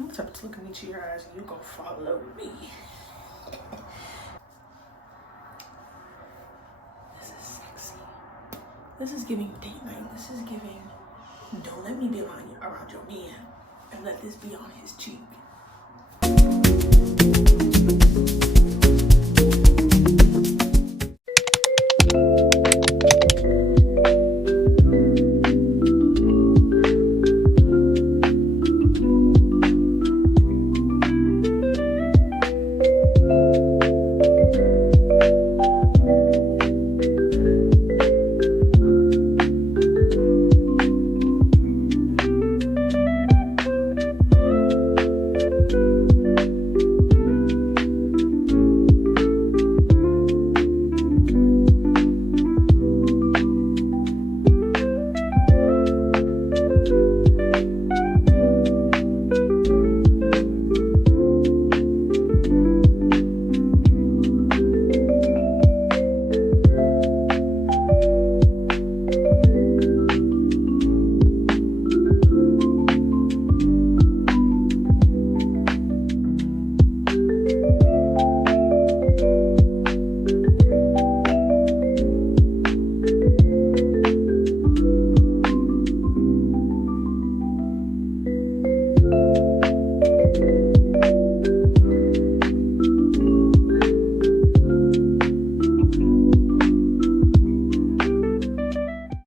I'm the type to look into your eyes and you gonna follow me. This is sexy. This is giving date night. This is giving, don't let me be around your man and let this be on his cheek.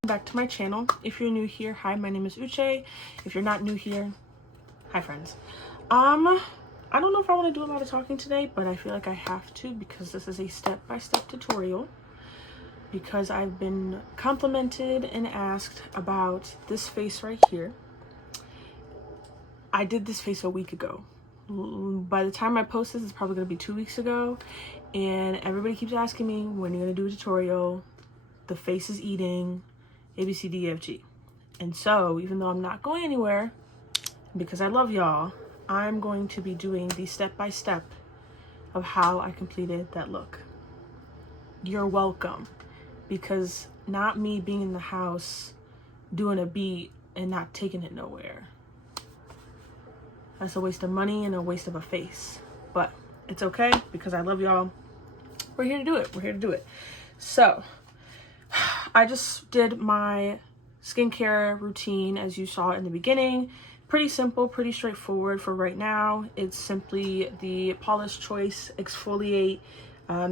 Back to my channel. If you're new here, hi, my name is Uche. If you're not new here, hi friends. I don't know if I want to do a lot of talking today, but I feel like I have to because this is a step-by-step tutorial, because I've been complimented and asked about this face right here. I did this face a week ago. By the time I post this, it's probably going to be 2 weeks ago, and everybody keeps asking me when you're going to do a tutorial. The face is eating A, B, C, D, E, F, G. And so, even though I'm not going anywhere, because I love y'all, I'm going to be doing the step-by-step of how I completed that look. You're welcome, because not me being in the house doing a beat and not taking it nowhere. That's a waste of money and a waste of a face. But it's okay, because I love y'all. We're here to do it. We're here to do it. So, I just did my skincare routine as you saw in the beginning. Pretty simple, pretty straightforward for right now. It's simply the Paula's Choice Exfoliate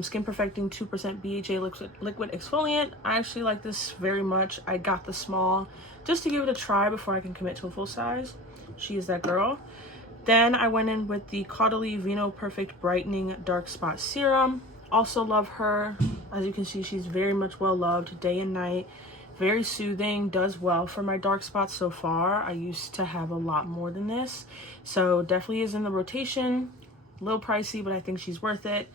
Skin Perfecting 2% BHA liquid exfoliant. I actually like this very much. I got the small just to give it a try before I can commit to a full size. She is that girl. Then I went in with the Caudalie Vino Perfect Brightening Dark Spot Serum. Also love her. As you can see, she's very much well loved day and night. Very soothing, does well for my dark spots so far. I used to have a lot more than this, so definitely is in the rotation. A little pricey, but I think she's worth it.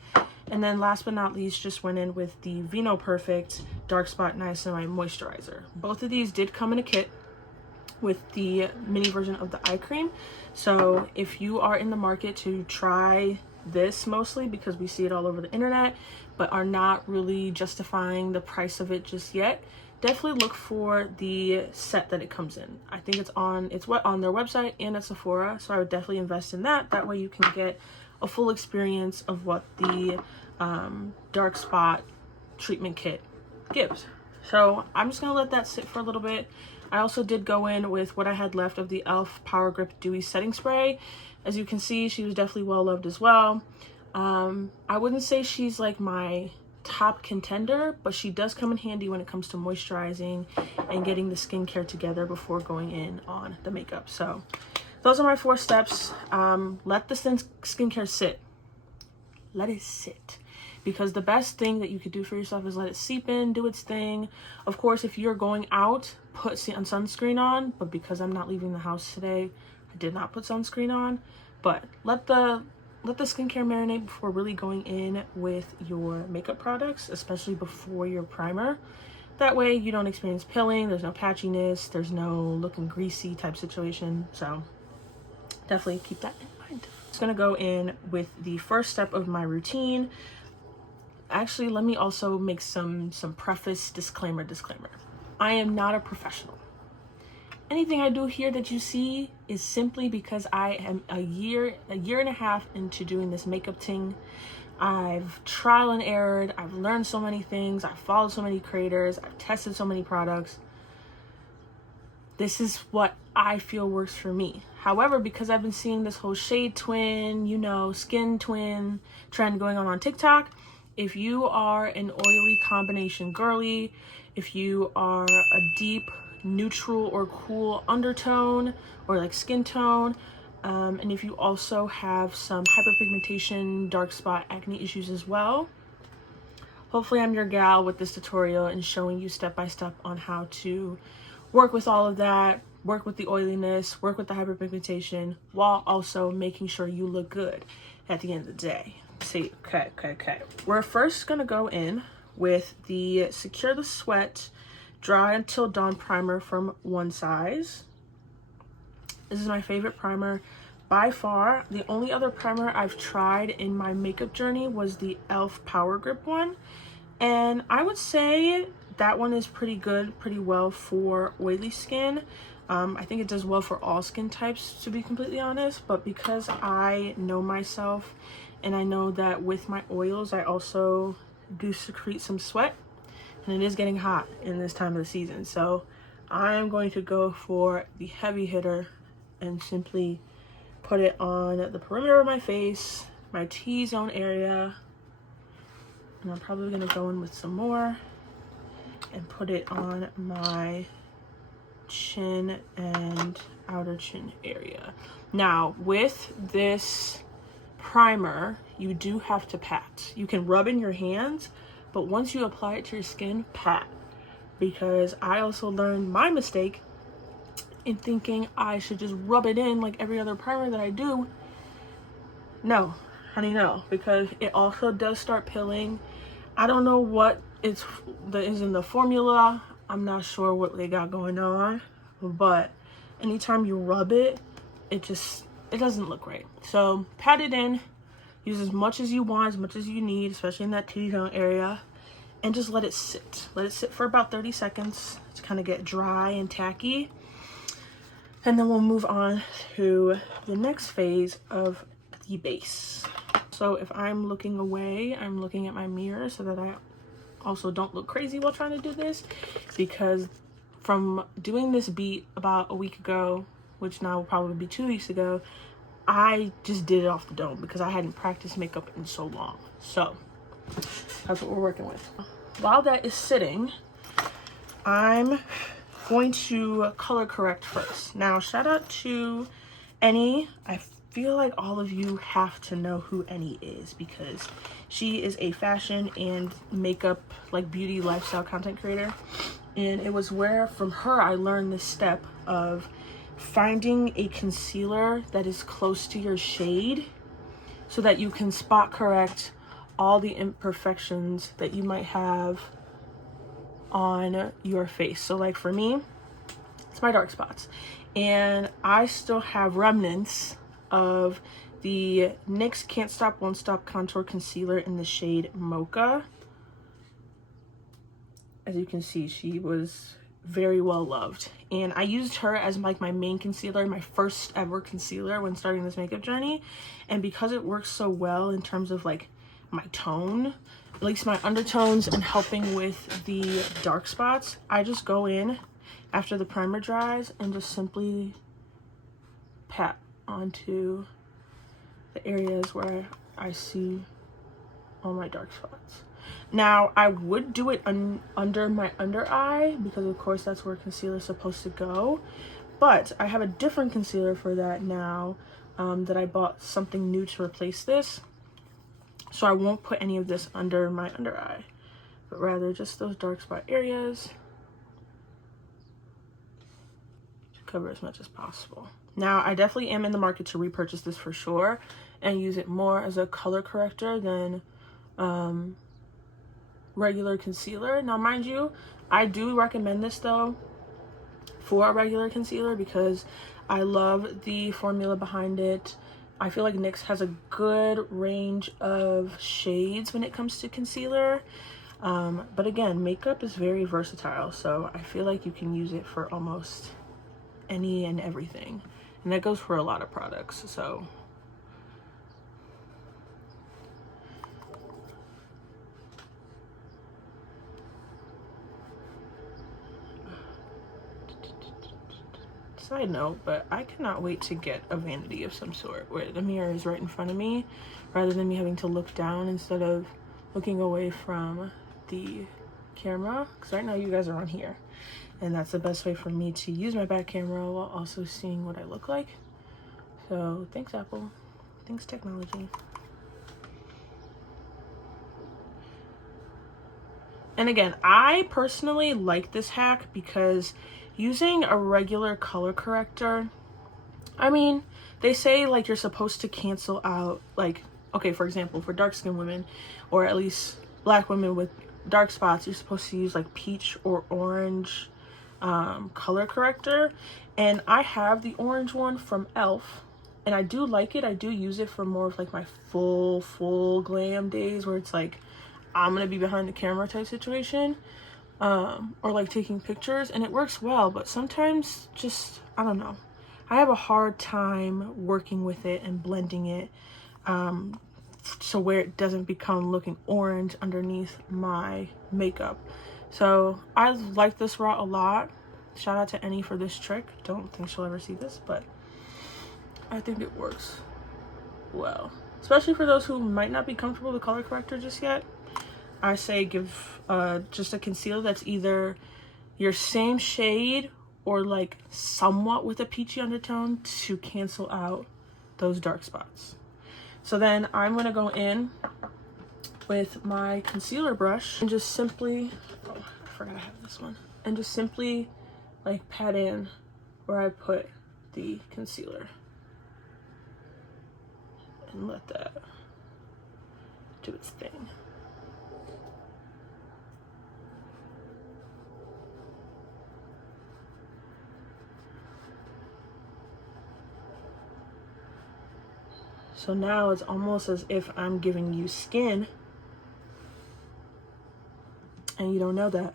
And then last but not least, just went in with the Vino Perfect Dark Spot Niacinamide Moisturizer. Both of these did come in a kit with the mini version of the eye cream. So if you are in the market to try this, mostly because we see it all over the internet, but are not really justifying the price of it just yet, definitely look for the set that it comes in. I think it's on their website and at Sephora, so I would definitely invest in that. That way you can get a full experience of what the dark spot treatment kit gives. So I'm just gonna let that sit for a little bit. I also did go in with what I had left of the e.l.f. Power Grip Dewy Setting Spray. As you can see, she was definitely well loved as well. I wouldn't say she's like my top contender, but she does come in handy when it comes to moisturizing and getting the skincare together before going in on the makeup. So those are my 4 steps. Let the skincare sit. Let it sit. Because the best thing that you could do for yourself is let it seep in, do its thing. Of course, if you're going out, put sunscreen on. But because I'm not leaving the house today, I did not put sunscreen on. But let the skincare marinate before really going in with your makeup products, especially before your primer. That way you don't experience pilling, there's no patchiness, there's no looking greasy type situation. So definitely keep that in mind. Just gonna go in with the first step of my routine. Actually, let me also make some preface disclaimer. I am not a professional. anything I do here that you see is simply because I am a year and a half into doing this makeup thing. I've trial and errored, I've learned so many things, I've followed so many creators, I've tested so many products. This is what I feel works for me. However, because I've been seeing this whole shade twin, you know, skin twin trend going on TikTok, if you are an oily combination girly, if you are a deep neutral or cool undertone or like skin tone, and if you also have some hyperpigmentation, dark spot, acne issues as well, hopefully I'm your gal with this tutorial and showing you step by step on how to work with all of that, work with the oiliness, work with the hyperpigmentation, while also making sure you look good at the end of the day. See, okay. We're first gonna go in with the Secure the Sweat Dry Until Dawn Primer from One Size. This is my favorite primer by far. The only other primer I've tried in my makeup journey was the e.l.f. Power Grip one. And I would say that one is pretty good, pretty well for oily skin. I think it does well for all skin types, to be completely honest. But because I know myself and I know that with my oils, I also do secrete some sweat. And it is getting hot in this time of the season. So I am going to go for the heavy hitter and simply put it on the perimeter of my face, my T-zone area, and I'm probably gonna go in with some more and put it on my chin and outer chin area. Now, with this primer, you do have to pat. You can rub in your hands, but once you apply it to your skin, pat. Because I also learned my mistake in thinking I should just rub it in like every other primer that I do. No, honey, no, because it also does start pilling. I don't know what is in the formula. I'm not sure what they got going on, but anytime you rub it, it doesn't look right. So pat it in, use as much as you want, as much as you need, especially in that T-zone area, and just let it sit. Let it sit for about 30 seconds to kind of get dry and tacky. And then we'll move on to the next phase of the base. So if I'm looking away, I'm looking at my mirror so that I also don't look crazy while trying to do this, because from doing this beat about a week ago, which now will probably be 2 weeks ago, I just did it off the dome because I hadn't practiced makeup in so long. So that's what we're working with. While that is sitting, I'm going to color correct first. Now, shout out to Annie. I feel like all of you have to know who Annie is because she is a fashion and makeup, like beauty lifestyle content creator. And it was from her I learned this step of finding a concealer that is close to your shade so that you can spot correct all the imperfections that you might have on your face. So like for me, it's my dark spots, and I still have remnants of the NYX Can't Stop Won't Stop contour concealer in the shade Mocha. As you can see, she was very well loved, and I used her as like my main concealer, my first ever concealer when starting this makeup journey. And because it works so well in terms of like my tone, at least my undertones, and helping with the dark spots, I just go in after the primer dries and just simply pat onto the areas where I see all my dark spots. Now, I would do it under my under eye because of course that's where concealer is supposed to go, but I have a different concealer for that now, that I bought something new to replace this. So I won't put any of this under my under eye, but rather just those dark spot areas to cover as much as possible. Now, I definitely am in the market to repurchase this for sure and use it more as a color corrector than regular concealer. Now, mind you, I do recommend this though for a regular concealer because I love the formula behind it. I feel like NYX has a good range of shades when it comes to concealer. But again, makeup is very versatile, so I feel like you can use it for almost any and everything. And that goes for a lot of products. So side note, but I cannot wait to get a vanity of some sort where the mirror is right in front of me rather than me having to look down instead of looking away from the camera, because right now you guys are on here and that's the best way for me to use my back camera while also seeing what I look like. So thanks, Apple. Thanks, technology. And again, I personally like this hack because using a regular color corrector, I mean, they say like you're supposed to cancel out, like, okay, for example, for dark skinned women, or at least black women with dark spots, you're supposed to use like peach or orange color corrector. And I have the orange one from ELF, and I do like it. I do use it for more of like my full glam days where it's like I'm gonna be behind the camera type situation, or like taking pictures, and it works well. But sometimes just, I don't know, I have a hard time working with it and blending it so where it doesn't become looking orange underneath my makeup. So I like this route a lot. Shout out to Annie for this trick. Don't think she'll ever see this, but I think it works well, especially for those who might not be comfortable with color corrector just yet. I say give just a concealer that's either your same shade or like somewhat with a peachy undertone to cancel out those dark spots. So then I'm gonna go in with my concealer brush and just simply, oh, I forgot I have this one, and just simply like pat in where I put the concealer and let that do its thing. So now it's almost as if I'm giving you skin and you don't know that.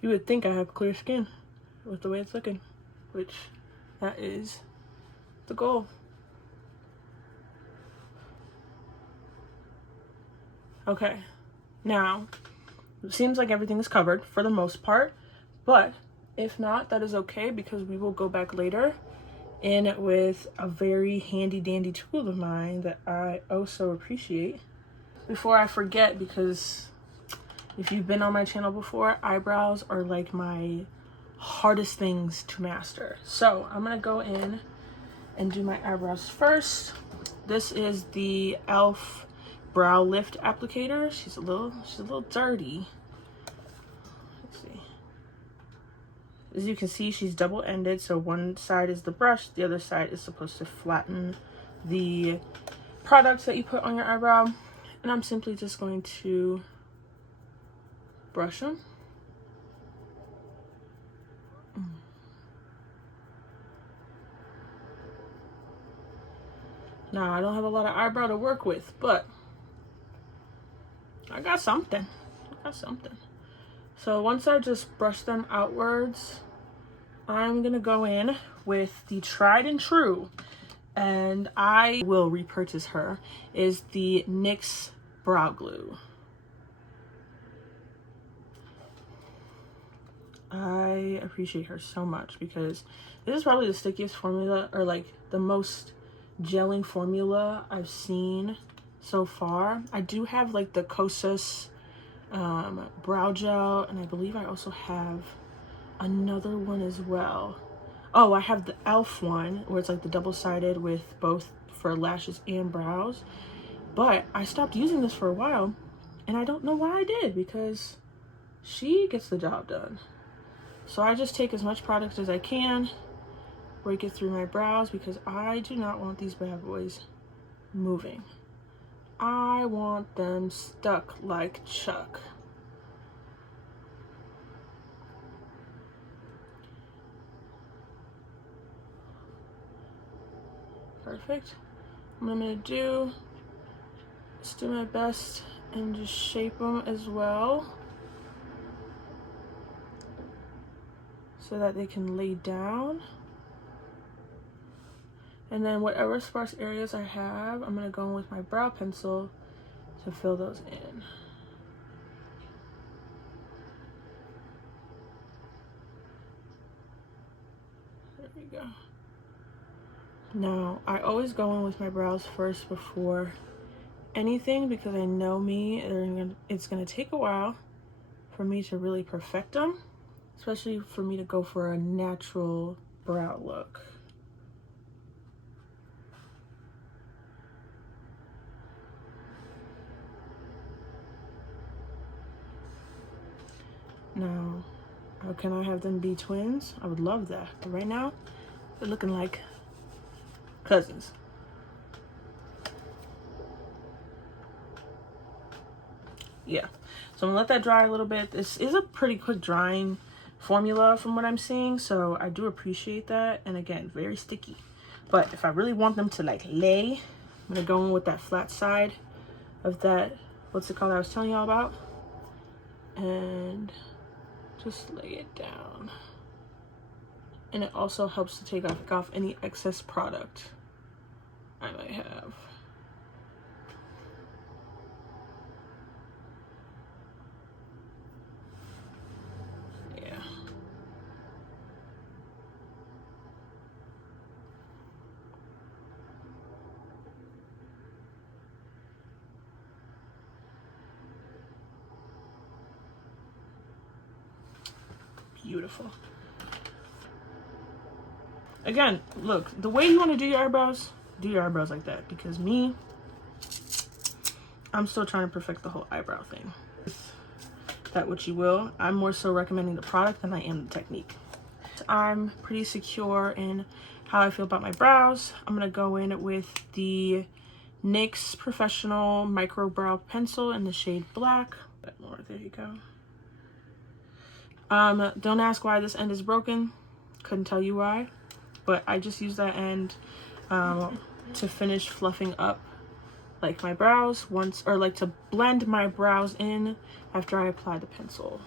You would think I have clear skin with the way it's looking, which that is the goal. Okay, now it seems like everything is covered for the most part, but if not, that is okay because we will go back later in with a very handy dandy tool of mine that I also appreciate. Before I forget, because if you've been on my channel before, eyebrows are like my hardest things to master. So I'm gonna go in and do my eyebrows first. This is the ELF brow lift applicator. She's a little dirty. Let's see. As you can see, she's double-ended, so one side is the brush, the other side is supposed to flatten the products that you put on your eyebrow. And I'm simply just going to brush them. Now, I don't have a lot of eyebrow to work with, but I got something. So once I just brush them outwards, I'm gonna go in with the tried and true, and I will repurchase her, is the NYX brow glue. I appreciate her so much because this is probably the stickiest formula, or like the most gelling formula I've seen so far. I do have like the Kosas brow gel, and I believe I also have another one as well. Oh, I have the ELF one where it's like the double-sided with both for lashes and brows, but I stopped using this for a while and I don't know why I did, because she gets the job done. So I just take as much product as I can, rake it through my brows, because I do not want these bad boys moving. I want them stuck like Chuck. Perfect. What I'm gonna do is do my best and just shape them as well so that they can lay down. And then whatever sparse areas I have, I'm going to go in with my brow pencil to fill those in. There we go. Now, I always go in with my brows first before anything because I know me, it's going to take a while for me to really perfect them, especially for me to go for a natural brow look. Now, can I have them be twins? I would love that. But right now, they're looking like cousins. Yeah. So I'm gonna let that dry a little bit. This is a pretty quick drying formula from what I'm seeing, so I do appreciate that. And again, very sticky. But if I really want them to like lay, I'm gonna go in with that flat side of that, what's it called I was telling y'all about? And just lay it down. And it also helps to take off any excess product I might have. Yeah. Beautiful. Again, look, the way you want to do your eyebrows like that, because me, I'm still trying to perfect the whole eyebrow thing. That what you will. I'm more so recommending the product than I am the technique. I'm pretty secure in how I feel about my brows. I'm gonna go in with the NYX Professional Micro Brow Pencil in the shade Black. A bit more, there you go. Don't ask why this end is broken. Couldn't tell you why. But I just use that end to finish fluffing up like my brows or like to blend my brows in after I apply the pencil.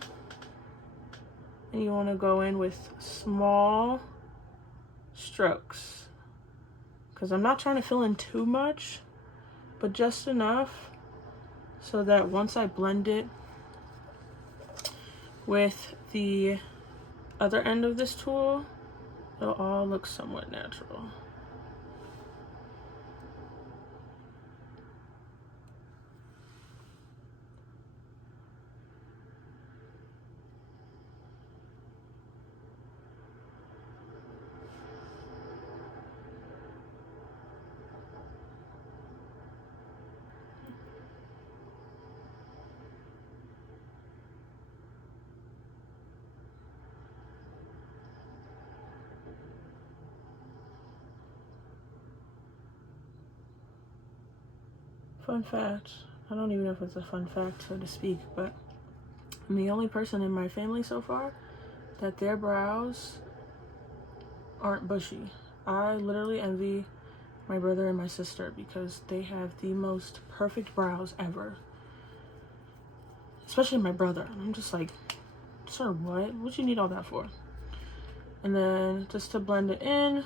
And you want to go in with small strokes because I'm not trying to fill in too much, but just enough so that once I blend it with the other end of this tool, it'll all look somewhat natural. Fun fact, I don't even know if it's a fun fact, so to speak, but I'm the only person in my family so far that their brows aren't bushy. I literally envy my brother and my sister because they have the most perfect brows ever. Especially my brother. And I'm just like, sir, what? What you need all that for? And then just to blend it in,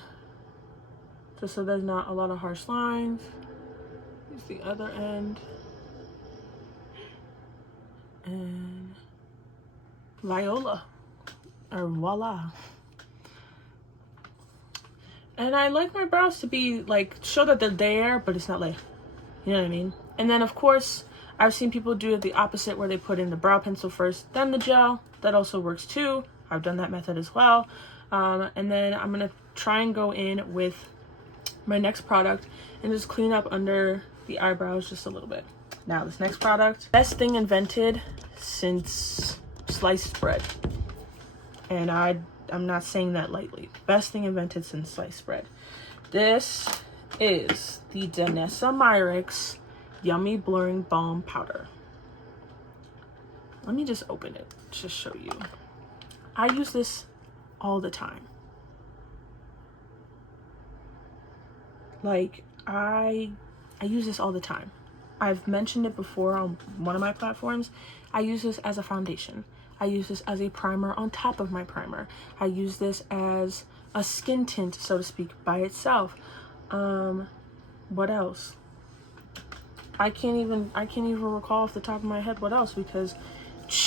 just so there's not a lot of harsh lines. Use the other end. And Viola. Or voila. And I like my brows to be like, show that they're there, but it's not like, you know what I mean? And then of course, I've seen people do it the opposite where they put in the brow pencil first, then the gel. That also works too. I've done that method as well. And then I'm gonna try and go in with my next product and just clean up under the eyebrows just a little bit. Now this next product, best thing invented since sliced bread. And I'm not saying that lightly. Best thing invented since sliced bread. This is the Danessa Myricks Yummy Blurring Balm Powder. Let me just open it to show you. I use this all the time. Like, I use this all the time. I've mentioned it before on one of my platforms. I use this as a foundation. I use this as a primer on top of my primer. I use this as a skin tint, so to speak, by itself. What else? I can't even recall off the top of my head what else, because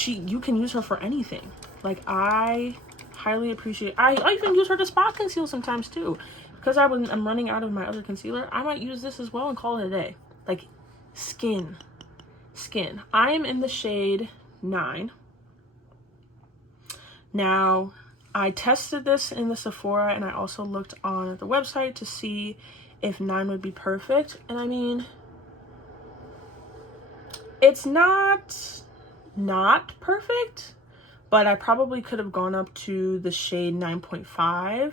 you can use her for anything. Like, I highly appreciate, I even use her to spot conceal sometimes too, because I'm running out of my other concealer. I might use this as well and call it a day. Like, skin. I am in the shade 9. Now, I tested this in the Sephora, and I also looked on the website to see if 9 would be perfect. And I mean, it's not perfect, but I probably could have gone up to the shade 9.5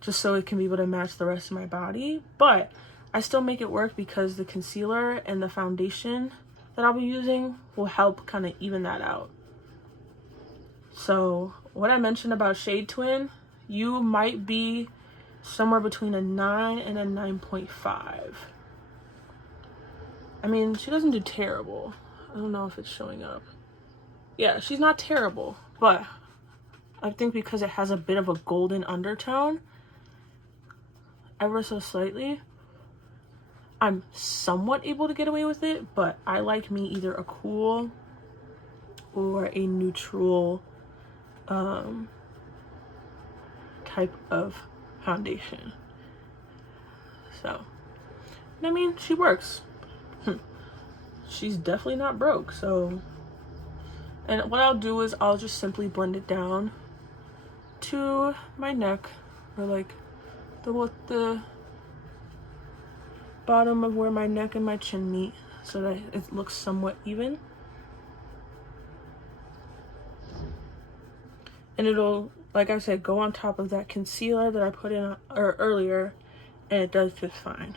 just so it can be able to match the rest of my body. But I still make it work because the concealer and the foundation that I'll be using will help kind of even that out. So what I mentioned about shade twin, you might be somewhere between a 9 and a 9.5. I mean, she doesn't do terrible. I don't know if it's showing up. Yeah, she's not terrible, but I think because it has a bit of a golden undertone, ever so slightly, I'm somewhat able to get away with it. But I like me either a cool or a neutral type of foundation. So, I mean, she works. She's definitely not broke. So, and what I'll do is I'll just simply blend it down to my neck, or like the bottom of where my neck and my chin meet, so that it looks somewhat even. And it'll, like I said, go on top of that concealer that I put in earlier, and it does just fine.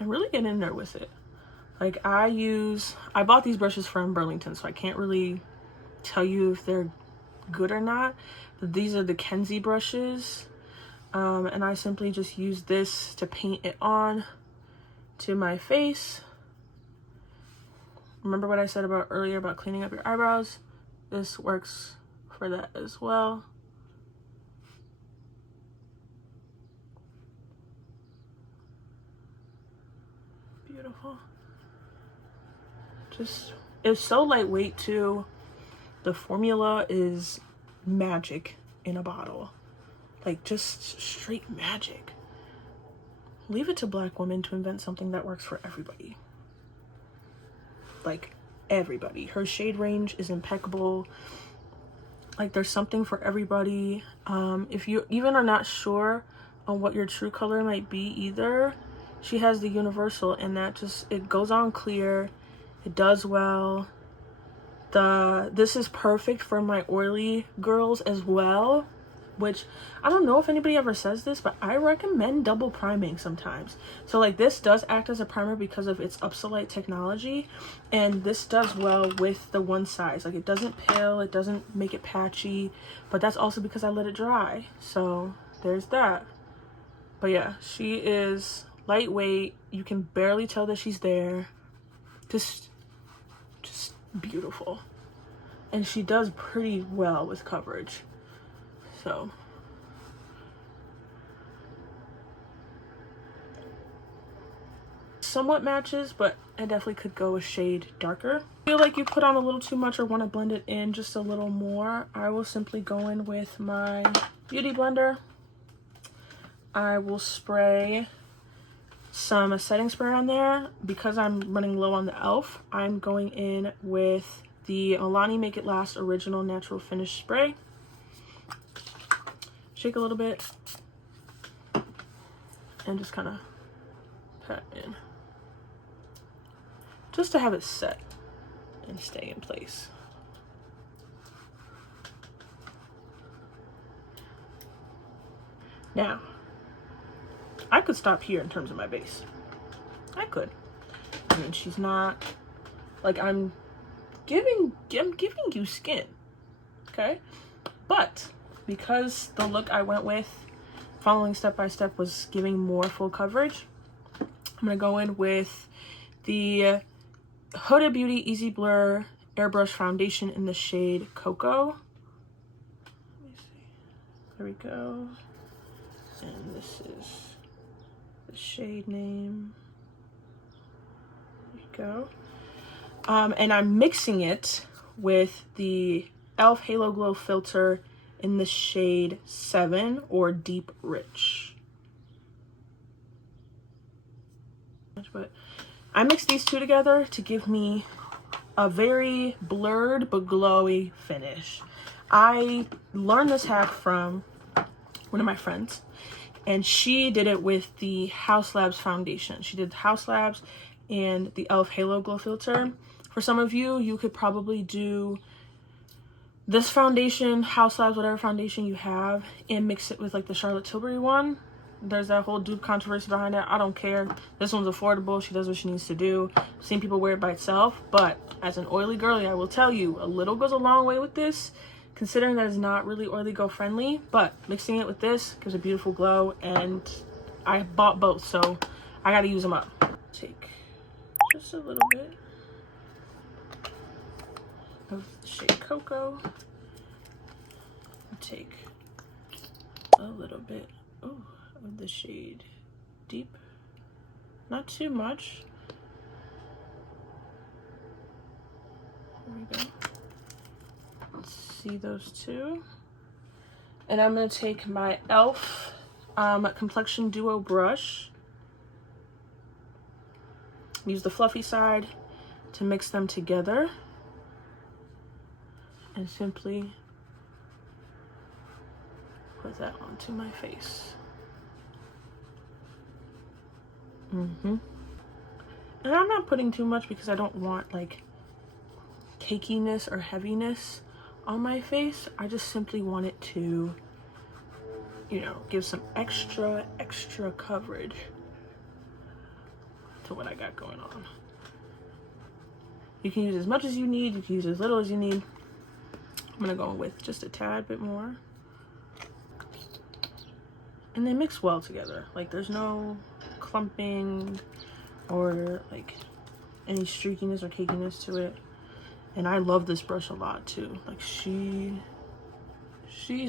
And really get in there with it. Like, I bought these brushes from Burlington, so I can't really tell you if they're good or not, but these are the Kenzie brushes, and I simply just use this to paint it on to my face. Remember what I said about earlier about cleaning up your eyebrows? This works for that as well. Beautiful. Just, it's so lightweight too. The formula is magic in a bottle. Like, just straight magic. Leave it to Black women to invent something that works for everybody. Like, everybody. Her shade range is impeccable. Like, there's something for everybody. If you even are not sure on what your true color might be either, she has the universal, and that just, it goes on clear. It does well. This is perfect for my oily girls as well, which I don't know if anybody ever says this, but I recommend double priming sometimes. So like, this does act as a primer because of its Upsolite technology, and this does well with the one size. Like, it doesn't pale, it doesn't make it patchy, but that's also because I let it dry. So there's that. But yeah, she is lightweight. You can barely tell that she's there. Just beautiful. And she does pretty well with coverage. So somewhat matches, but I definitely could go a shade darker. Feel like you put on a little too much or want to blend it in just a little more, I will simply go in with my beauty blender. I will spray some setting spray on there. Because I'm running low on the e.l.f., I'm going in with the Alani Make It Last Original Natural Finish Spray. Shake a little bit and just kind of pat in, just to have it set and stay in place. Now, I could stop here in terms of my base. I could. I mean, she's not, like, I'm giving you skin, okay? But because the look I went with, following step by step, was giving more full coverage, I'm gonna go in with the Huda Beauty Easy Blur airbrush foundation in the shade Cocoa. Let me see. There we go. And this is the shade name. There you go. And I'm mixing it with the e.l.f. Halo Glow filter in the shade 7 or Deep Rich. But I mixed these two together to give me a very blurred but glowy finish. I learned this hack from one of my friends, and she did it with the Haus Labs foundation. She did Haus Labs and the e.l.f. Halo Glow filter. For some of you, you could probably do this foundation, Haus Labs, whatever foundation you have, and mix it with like the Charlotte Tilbury one. There's that whole dupe controversy behind it. I don't care. This one's affordable. She does what she needs to do. I've seen people wear it by itself, but as an oily girly, I will tell you, a little goes a long way with this, considering that it's not really oily go friendly, but mixing it with this gives a beautiful glow, and I bought both, so I gotta use them up. Take just a little bit of the shade Cocoa. Take a little bit of the shade Deep, not too much. There we go. Let's see those two. And I'm going to take my e.l.f. Complexion Duo brush, use the fluffy side to mix them together, and simply put that onto my face. And I'm not putting too much because I don't want like cakiness or heaviness on my face. I just simply want it to, you know, give some extra coverage to what I got going on. You can use as much as you need, you can use as little as you need. I'm gonna go with just a tad bit more. And they mix well together. Like there's no clumping or like any streakiness or cakiness to it. And I love this brush a lot too. Like she's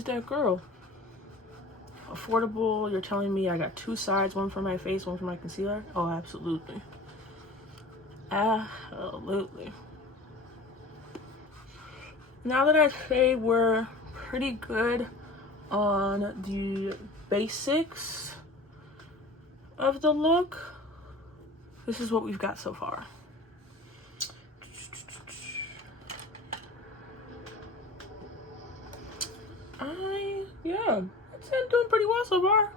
that girl. Affordable. You're telling me I got two sides, one for my face, one for my concealer? Oh, absolutely. Absolutely. Now that I'd say we're pretty good on the basics of the look, this is what we've got so far. Yeah, that's it, doing pretty well so far.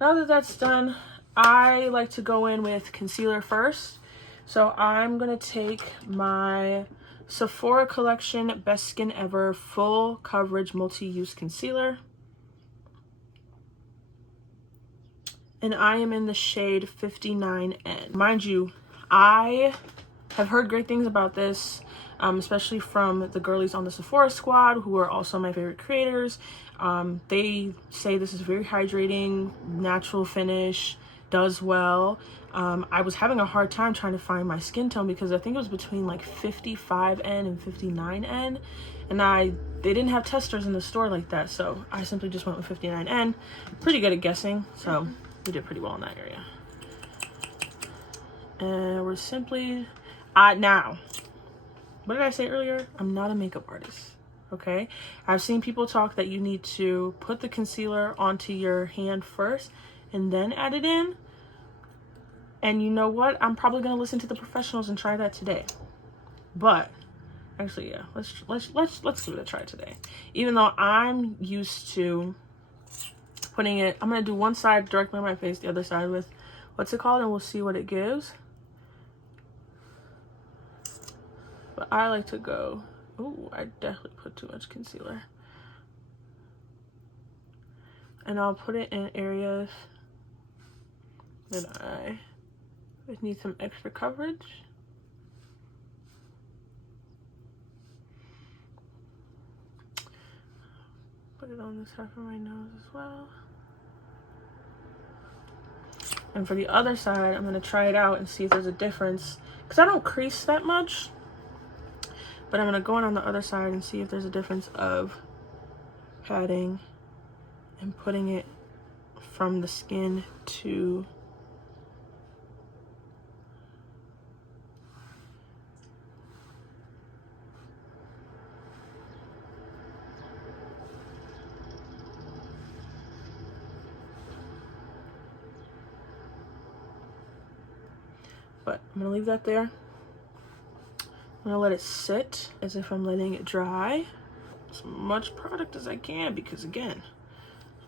Now that that's done, I like to go in with concealer first. So I'm gonna take my Sephora Collection Best Skin Ever Full Coverage Multi-Use Concealer. And I am in the shade 59N. Mind you, I have heard great things about this, especially from the girlies on the Sephora squad, who are also my favorite creators. They say this is very hydrating, natural finish, does well. I was having a hard time trying to find my skin tone because I think it was between like 55N and 59N, and they didn't have testers in the store like that, so I simply just went with 59N. Pretty good at guessing, so we did pretty well in that area. And we're simply now, what did I say earlier? I'm not a makeup artist, okay? I've seen people talk that you need to put the concealer onto your hand first and then add it in. And you know what? I'm probably gonna listen to the professionals and try that today. But actually, yeah, let's give it a try today. Even though I'm used to putting it, I'm gonna do one side directly on my face, the other side with what's it called, and we'll see what it gives. But I like to go, oh, I definitely put too much concealer. And I'll put it in areas that I need some extra coverage. Put it on this half of my nose as well. And for the other side, I'm gonna try it out and see if there's a difference. Because I don't crease that much. But I'm gonna go in on the other side and see if there's a difference of patting and putting it from the skin to but I'm gonna leave that there. I'm gonna let it sit as if I'm letting it dry. As much product as I can, because again,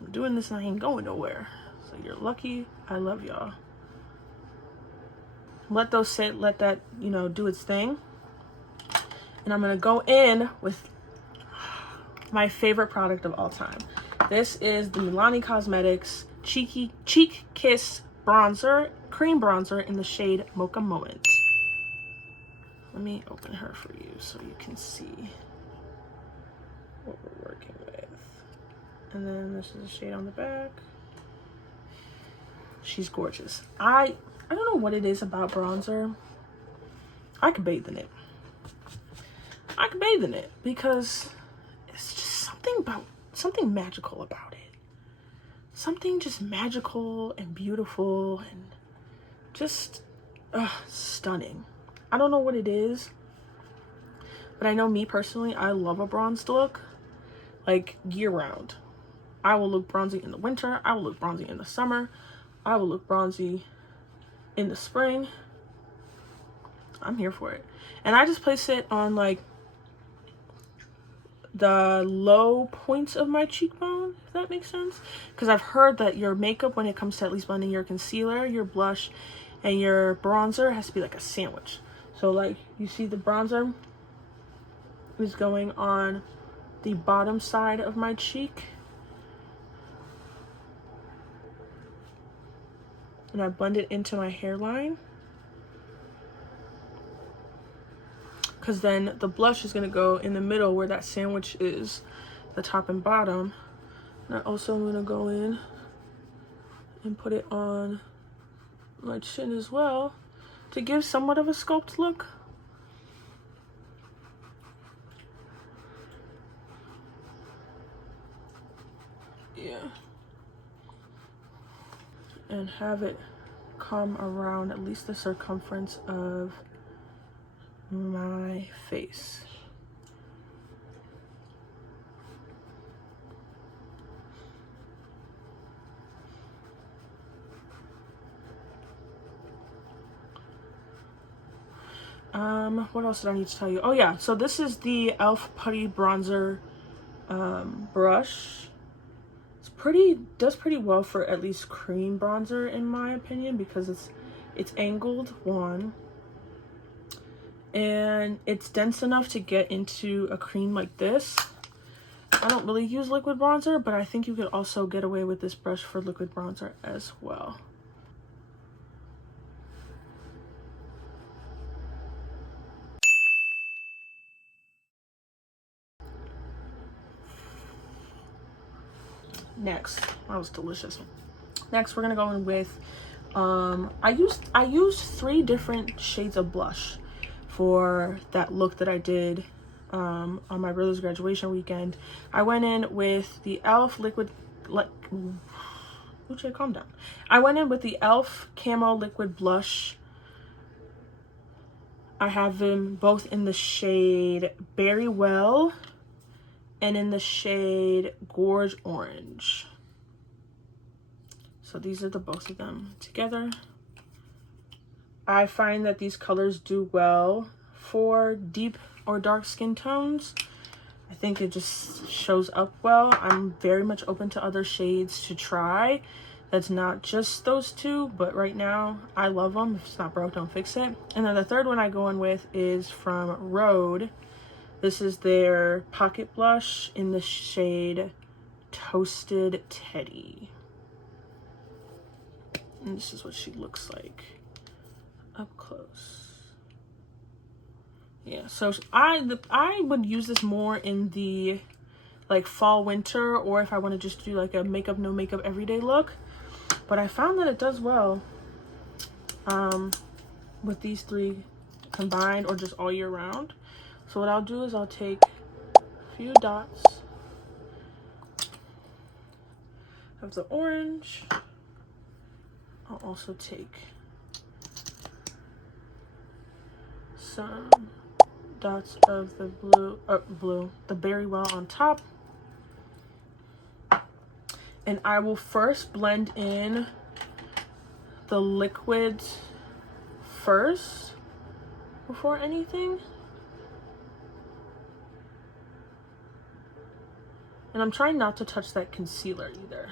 I'm doing this and I ain't going nowhere. So you're lucky. I love y'all. Let those sit, let that, you know, do its thing. And I'm gonna go in with my favorite product of all time. This is the Milani Cosmetics Cheek Kiss Bronzer, Cream Bronzer in the shade Mocha Moment. Let me open her for you so you can see what we're working with. And then this is a shade on the back. She's gorgeous. I don't know what it is about bronzer. I could bathe in it. I could bathe in it because it's just something magical about it. Something just magical and beautiful and just stunning. I don't know what it is, but I know me personally, I love a bronzed look, like year round. I will look bronzy in the winter. I will look bronzy in the summer. I will look bronzy in the spring. I'm here for it. And I just place it on like the low points of my cheekbone, if that makes sense. Because I've heard that your makeup, when it comes to at least blending your concealer, your blush, and your bronzer, has to be like a sandwich. So like you see the bronzer is going on the bottom side of my cheek. And I blend it into my hairline. Because then the blush is going to go in the middle where that sandwich is, the top and bottom. And I also am going to go in and put it on my chin as well to give somewhat of a sculpt look. Yeah. And have it come around at least the circumference of my face. What else did I need to tell you? Oh yeah, so this is the e.l.f. Putty Bronzer brush. Does pretty well for at least cream bronzer in my opinion, because it's angled, one, and it's dense enough to get into a cream like this. I don't really use liquid bronzer, but I think you could also get away with this brush for liquid bronzer as well. Next, that was delicious. Next, we're gonna go in with I used 3 different shades of blush for that look that I did on my brother's graduation weekend. I went in with the e.l.f. liquid, calm down. I went in with the e.l.f. Camo Liquid Blush. I have them both in the shade Berry Well and in the shade Gorge Orange. So these are the both of them together. I find that these colors do well for deep or dark skin tones. I think it just shows up well. I'm very much open to other shades to try. That's not just those 2, but right now I love them. If it's not broke, don't fix it. And then the third one I go in with is from Rhode. This is their pocket blush in the shade Toasted Teddy. And this is what she looks like up close. Yeah, so I would use this more in the like fall winter, or if I want to just do like a makeup no makeup everyday look. But I found that it does well with these 3 combined, or just all year round. So what I'll do is I'll take a few dots of the orange. I'll also take some dots of the the berry well on top. And I will first blend in the liquids first before anything. And I'm trying not to touch that concealer either.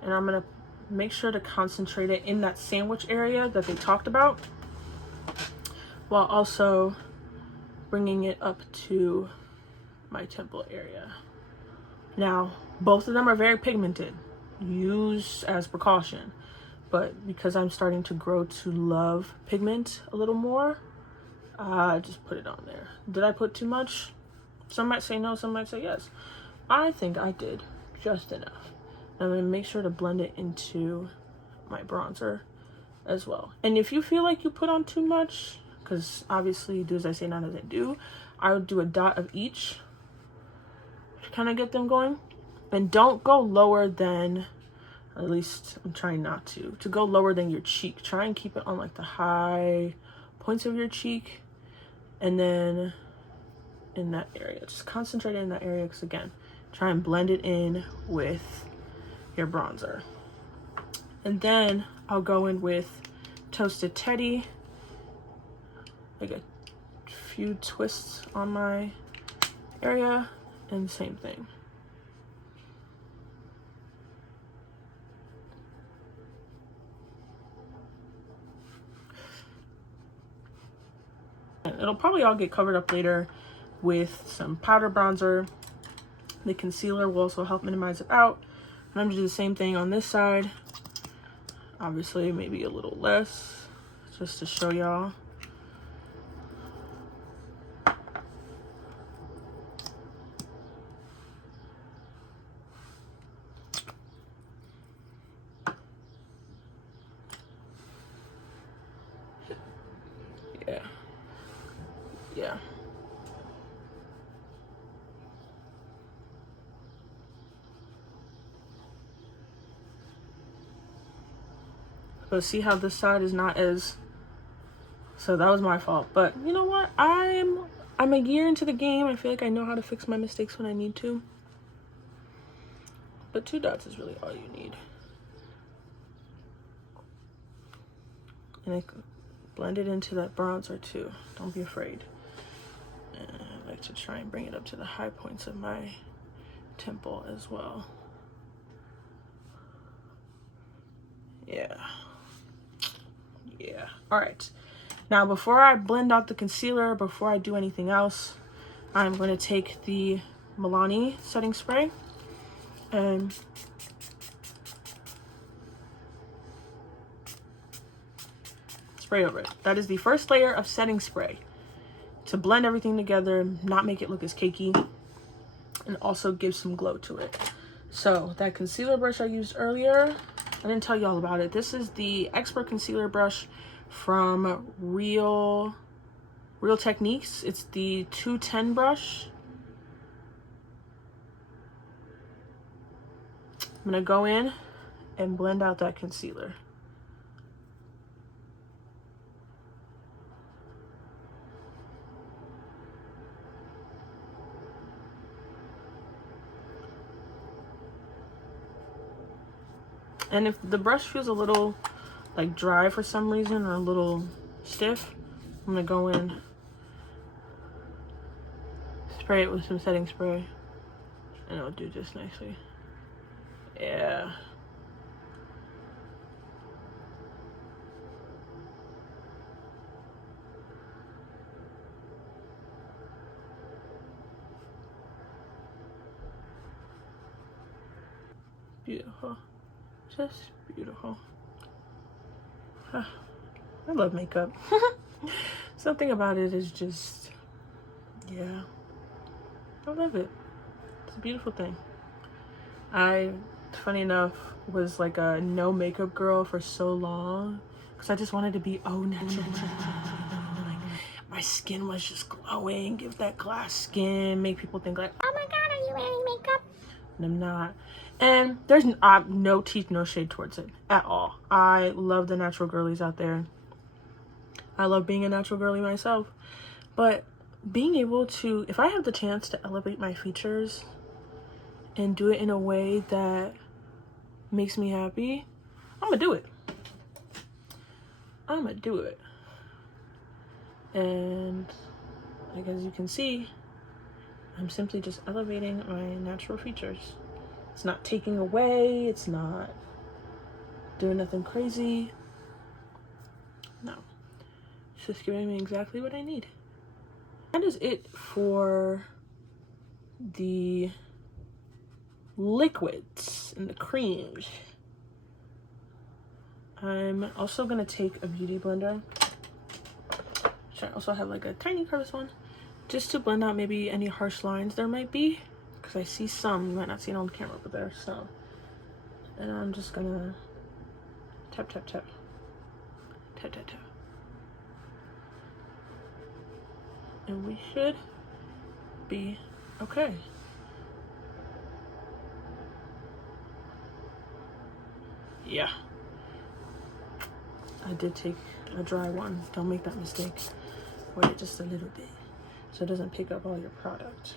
And I'm gonna make sure to concentrate it in that sandwich area that they talked about, while also bringing it up to my temple area. Now, both of them are very pigmented, use as precaution, but because I'm starting to grow to love pigment a little more, I just put it on there. Did I put too much? Some might say no, some might say yes. I think I did just enough. I'm gonna make sure to blend it into my bronzer as well. And if you feel like you put on too much, because obviously do as I say, not as I do, I would do a dot of each to kind of get them going. And don't go lower than, at least I'm trying not to go lower than your cheek. Try and keep it on like the high points of your cheek, and then in that area, just concentrate in that area, because again, try and blend it in with your bronzer. And then I'll go in with Toasted Teddy, like a few twists on my area, and same thing. And it'll probably all get covered up later with some powder bronzer. The concealer will also help minimize it out. And I'm gonna do the same thing on this side. Obviously, maybe a little less, just to show y'all. Yeah. But see how this side is not as, so that was my fault. But you know what? I'm a year into the game. I feel like I know how to fix my mistakes when I need to. But 2 dots is really all you need. And I blend it into that bronzer too. Don't be afraid. And I like to try and bring it up to the high points of my temple as well. Yeah. All right. Now, before I blend out the concealer, before I do anything else, I'm going to take the Milani setting spray and spray over it. That is the first layer of setting spray to blend everything together, not make it look as cakey, and also give some glow to it. So that concealer brush I used earlier, I didn't tell you all about it. This is the Expert Concealer Brush from Real Techniques. It's the 210 brush. I'm gonna go in and blend out that concealer. And if the brush feels a little like dry for some reason or a little stiff, I'm gonna go in, spray it with some setting spray, and it'll do just nicely. Yeah. Beautiful. Just beautiful. I love makeup. Something about it is just, yeah, I love it. It's a beautiful thing. I, funny enough, was like a no makeup girl for so long because I just wanted to be au naturel. Like, my skin was just glowing, give that glass skin, make people think like, oh my god, are you wearing makeup? And I'm not. And there's no teeth, no shade towards it at all. I love the natural girlies out there. I love being a natural girly myself. But being able to, if I have the chance to elevate my features and do it in a way that makes me happy, I'm gonna do it. I'm gonna do it. And like, as you can see, I'm simply just elevating my natural features. It's not taking away, it's not doing nothing crazy. No, it's just giving me exactly what I need. That is it for the liquids and the creams. I'm also gonna take a beauty blender, which I also have like a tiny crevice one, just to blend out maybe any harsh lines there might be, because I see some. You might not see it on camera, but there's some. And I'm just gonna tap, tap, tap, tap, tap, tap. And we should be okay. Yeah. I did take a dry one. Don't make that mistake. Wait just a little bit so it doesn't pick up all your product.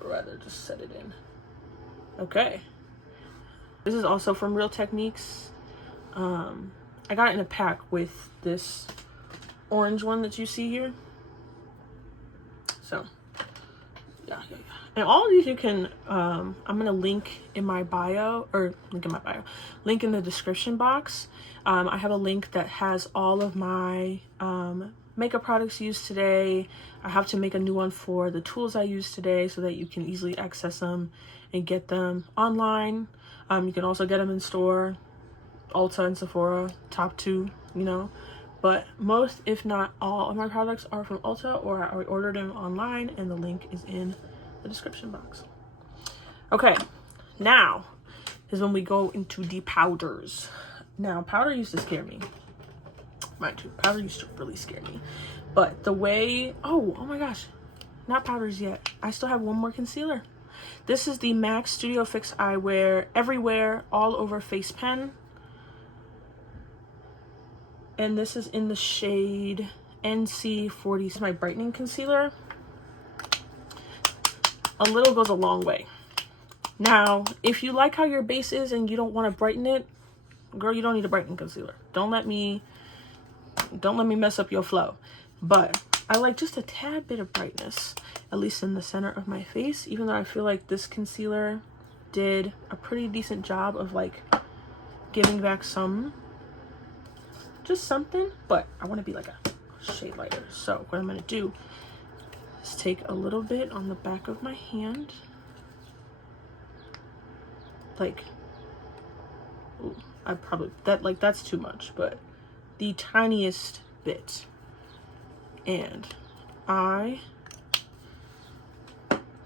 Rather just set it in. Okay. This is also from Real Techniques. I got it in a pack with this orange one that you see here. So yeah. And all of these you can, I'm gonna link in my bio, or link in the description box. I have a link that has all of my makeup products used today. I have to make a new one for the tools I used today so that you can easily access them and get them online. You can also get them in store, Ulta and Sephora, top two, you know. But most, if not all, of my products are from Ulta, or I ordered them online, and the link is in the description box. Okay, now is when we go into the powders. Now, powder used to scare me. Mind you, powder used to really scare me. But the way, oh my gosh, not powders yet. I still have one more concealer. This is the MAC Studio Fix Eyewear Everywhere All Over Face Pen. And this is in the shade NC40. It's my brightening concealer. A little goes a long way. Now, if you like how your base is and you don't want to brighten it, girl, you don't need a brightening concealer. Don't let me mess up your flow. But I like just a tad bit of brightness, at least in the center of my face, even though I feel like this concealer did a pretty decent job of like giving back some, just something, but I want to be like a shade lighter. So what I'm going to do is take a little bit on the back of my hand, like, ooh, I probably, that's too much, but the tiniest bit. And I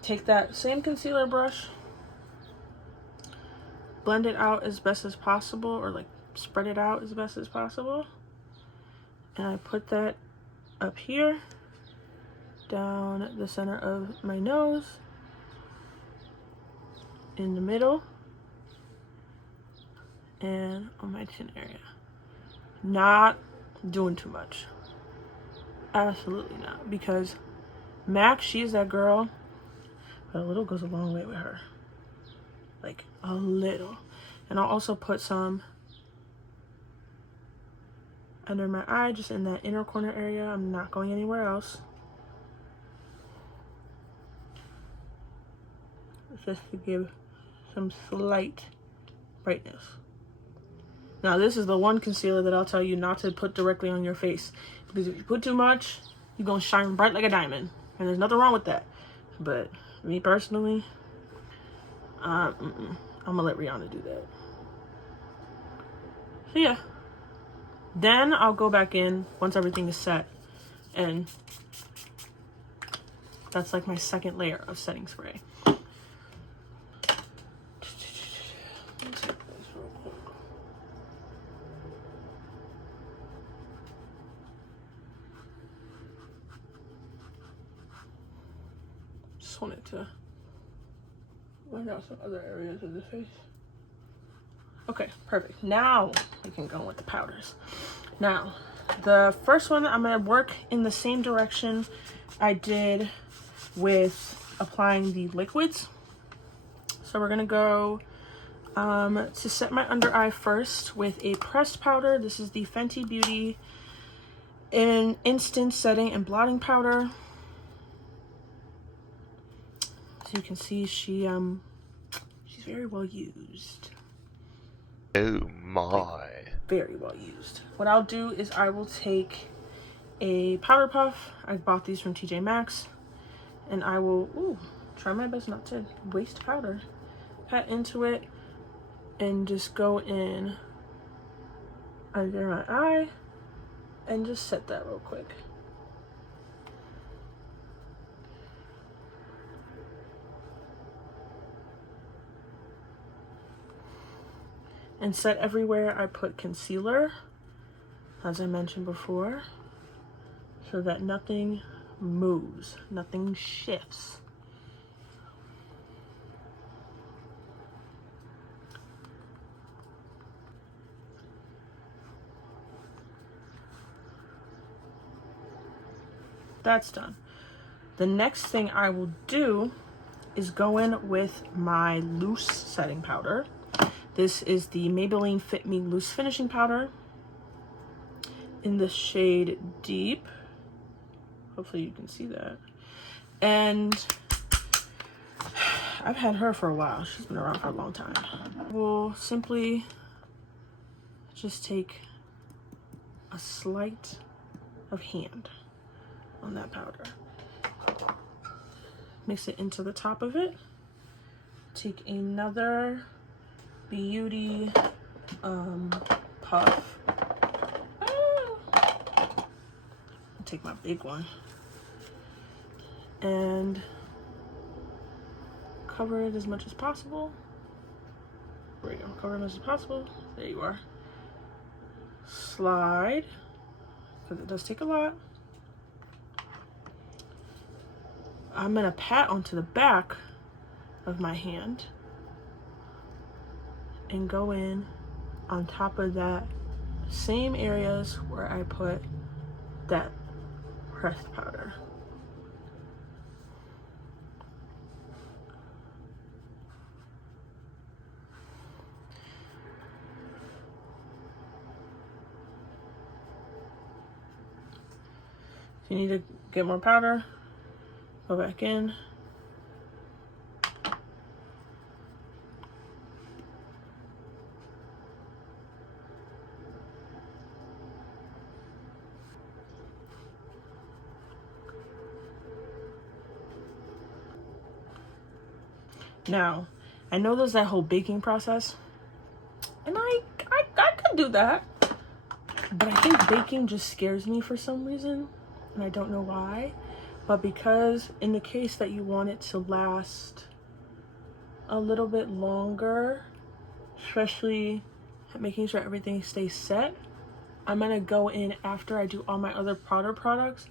take that same concealer brush, blend it out as best as possible, or like spread it out as best as possible, and I put that up here, down the center of my nose, in the middle, and on my chin area. Not doing too much. Absolutely not, because MAC, she's that girl, but a little goes a long way with her. Like a little. And I'll also put some under my eye, just in that inner corner area. I'm not going anywhere else. Just to give some slight brightness. Now, this is the one concealer that I'll tell you not to put directly on your face, because if you put too much, you're gonna shine bright like a diamond, and there's nothing wrong with that. But me personally, I'm gonna let Rihanna do that. So yeah, then I'll go back in once everything is set, and that's like my second layer of setting spray. just wanted to line out some other areas of the face. Okay, perfect. Now we can go with the powders. Now, the first one, I'm gonna work in the same direction I did with applying the liquids. So we're gonna go to set my under eye first with a pressed powder. This is the Fenty Beauty in Instant Setting and Blotting Powder. So you can see she's very well used. Oh my. Like, very well used. What I'll do is I will take a powder puff. I bought these from TJ Maxx, and I will try my best not to waste powder. Pat into it and just go in under my eye and just set that real quick. And set everywhere I put concealer, as I mentioned before, so that nothing moves, nothing shifts. That's done. The next thing I will do is go in with my loose setting powder. This is the Maybelline Fit Me Loose Finishing Powder in the shade Deep. Hopefully you can see that. And I've had her for a while. She's been around for a long time. We'll simply just take a sleight of hand on that powder. Mix it into the top of it. Take another Beauty puff. I'll take my big one and cover it as much as possible. There you go. Cover it as much as possible. There you are. Slide, because it does take a lot. I'm gonna pat onto the back of my hand and go in on top of that same areas where I put that pressed powder. If you need to get more powder, go back in. Now, I know there's that whole baking process, and I could do that, but I think baking just scares me for some reason, and I don't know why. But because in the case that you want it to last a little bit longer, especially making sure everything stays set, I'm gonna go in after I do all my other powder products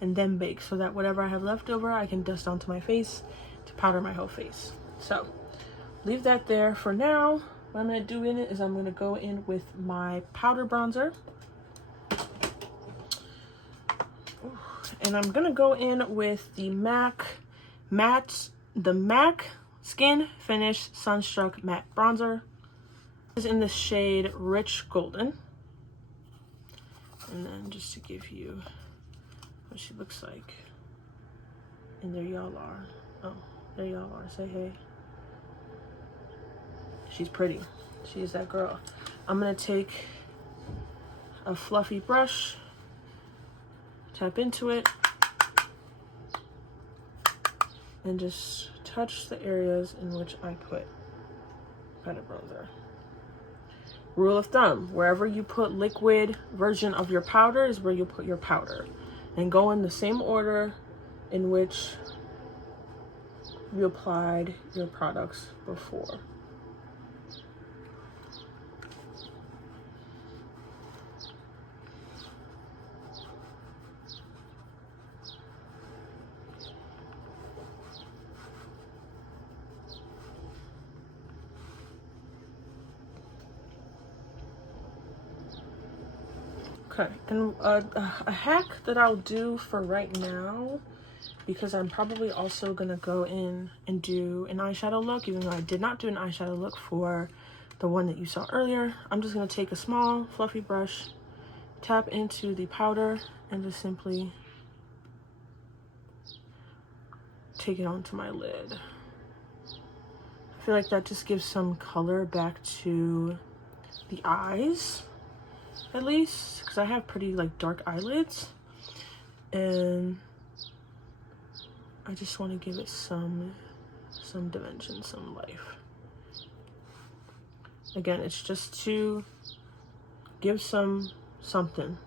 and then bake, so that whatever I have left over I can dust onto my face to powder my whole face. So leave that there for now. What I'm gonna do in it is I'm gonna go in with my powder bronzer. And I'm gonna go in with the MAC Skin Finish Sunstruck Matte Bronzer. This is in the shade Rich Golden. And then just to give you what she looks like. And there y'all are. Oh, there y'all are. Say hey. She's pretty. She's that girl. I'm gonna take a fluffy brush, tap into it, and just touch the areas in which I put powder bronzer. Rule of thumb, wherever you put liquid version of your powder is where you put your powder. And go in the same order in which you applied your products before. Okay, and a hack that I'll do for right now, because I'm probably also gonna go in and do an eyeshadow look, even though I did not do an eyeshadow look for the one that you saw earlier. I'm just gonna take a small fluffy brush, tap into the powder, and just simply take it onto my lid. I feel like that just gives some color back to the eyes, at least, because I have pretty like dark eyelids, and I just want to give it some dimension, some life. Again, it's just to give something.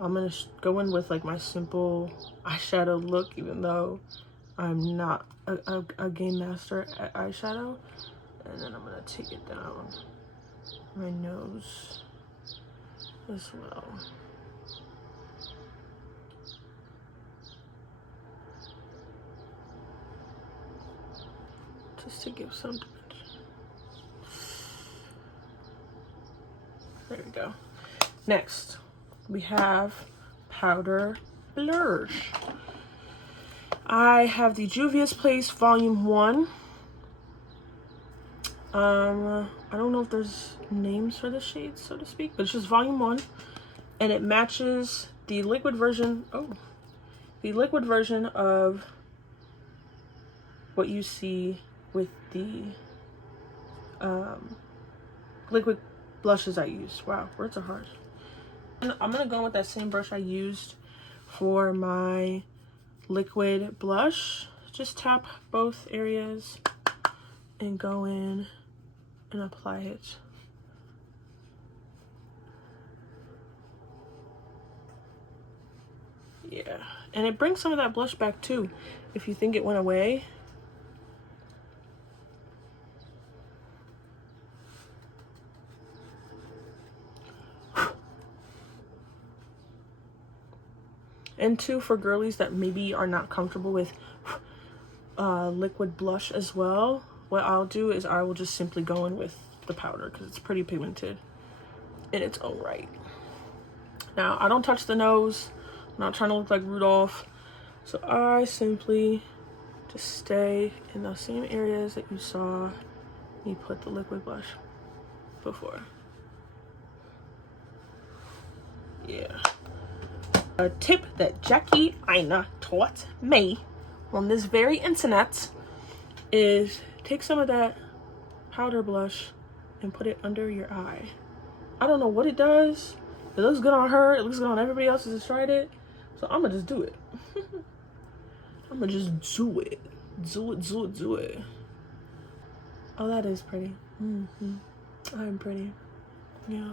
I'm gonna go in with like my simple eyeshadow look, even though I'm not a game master at eyeshadow. And then I'm gonna take it down my nose as well. Just to give some dimension. There we go. Next, we have powder blush. I have the Juvia's Place Volume 1. I don't know if there's names for the shades, so to speak, but it's just Volume 1. And it matches the liquid version, the liquid version of what you see with the liquid blushes I use. Wow, words are hard. And I'm gonna go with that same brush I used for my liquid blush. Just tap both areas and go in and apply it. Yeah, and it brings some of that blush back too if you think it went away. And two, for girlies that maybe are not comfortable with liquid blush as well, what I'll do is I will just simply go in with the powder because it's pretty pigmented in its own right. Now, I don't touch the nose. I'm not trying to look like Rudolph. So I simply just stay in those same areas that you saw me put the liquid blush before. Yeah. A tip that Jackie Aina taught me on this very internet is take some of that powder blush and put it under your eye. I don't know what it does. It looks good on her. It looks good on everybody else who's tried it. So I'm gonna just do it. I'm gonna just do it. Do it. Oh, that is pretty. I'm pretty. Yeah.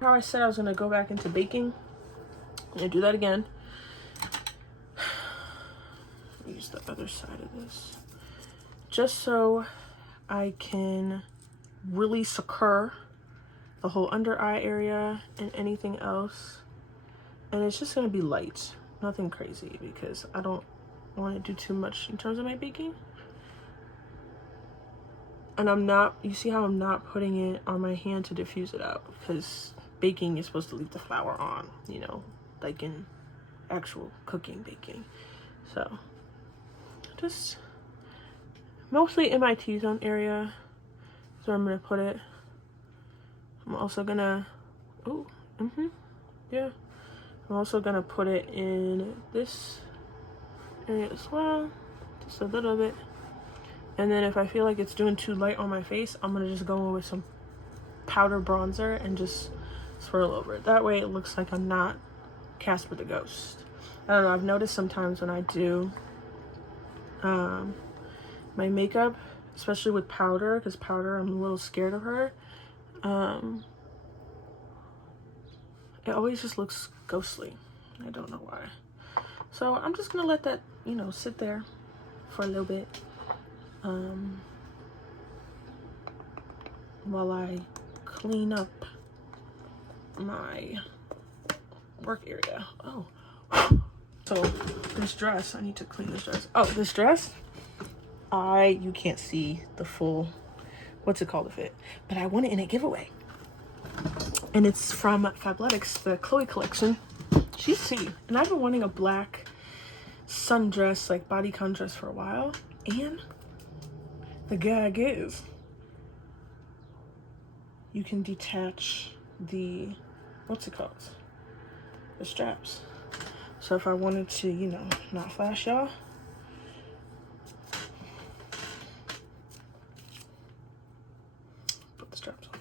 How I said I was gonna go back into baking. I'm gonna do that again. Use the other side of this. Just so I can really secure the whole under eye area and anything else. And it's just gonna be light, nothing crazy, because I don't want to do too much in terms of my baking. And I'm not, you see how I'm not putting it on my hand to diffuse it out, because baking is supposed to leave the flour on, you know, like in actual cooking baking. So just mostly in my T-zone area is where I'm gonna put it. I'm also gonna, yeah. I'm also gonna put it in this area as well, just a little bit. And then if I feel like it's doing too light on my face, I'm gonna just go in with some powder bronzer and just swirl over it. That way it looks like I'm not Casper the Ghost. I don't know, I've noticed sometimes when I do my makeup, especially with powder, because powder, I'm a little scared of her, it always just looks ghostly. I don't know why. So I'm just gonna let that, you know, sit there for a little bit while I clean up my work area. Oh, so this dress, I need to clean this dress. Oh, this dress, you can't see the full, what's it called, the fit, but I won it in a giveaway. and it's from Fabletics, the Chloe collection. She's sweet, and I've been wanting a black sundress, like bodycon dress, for a while. And the gag is you can detach the, what's it called, the straps. So if I wanted to, you know, not flash y'all, put the straps on,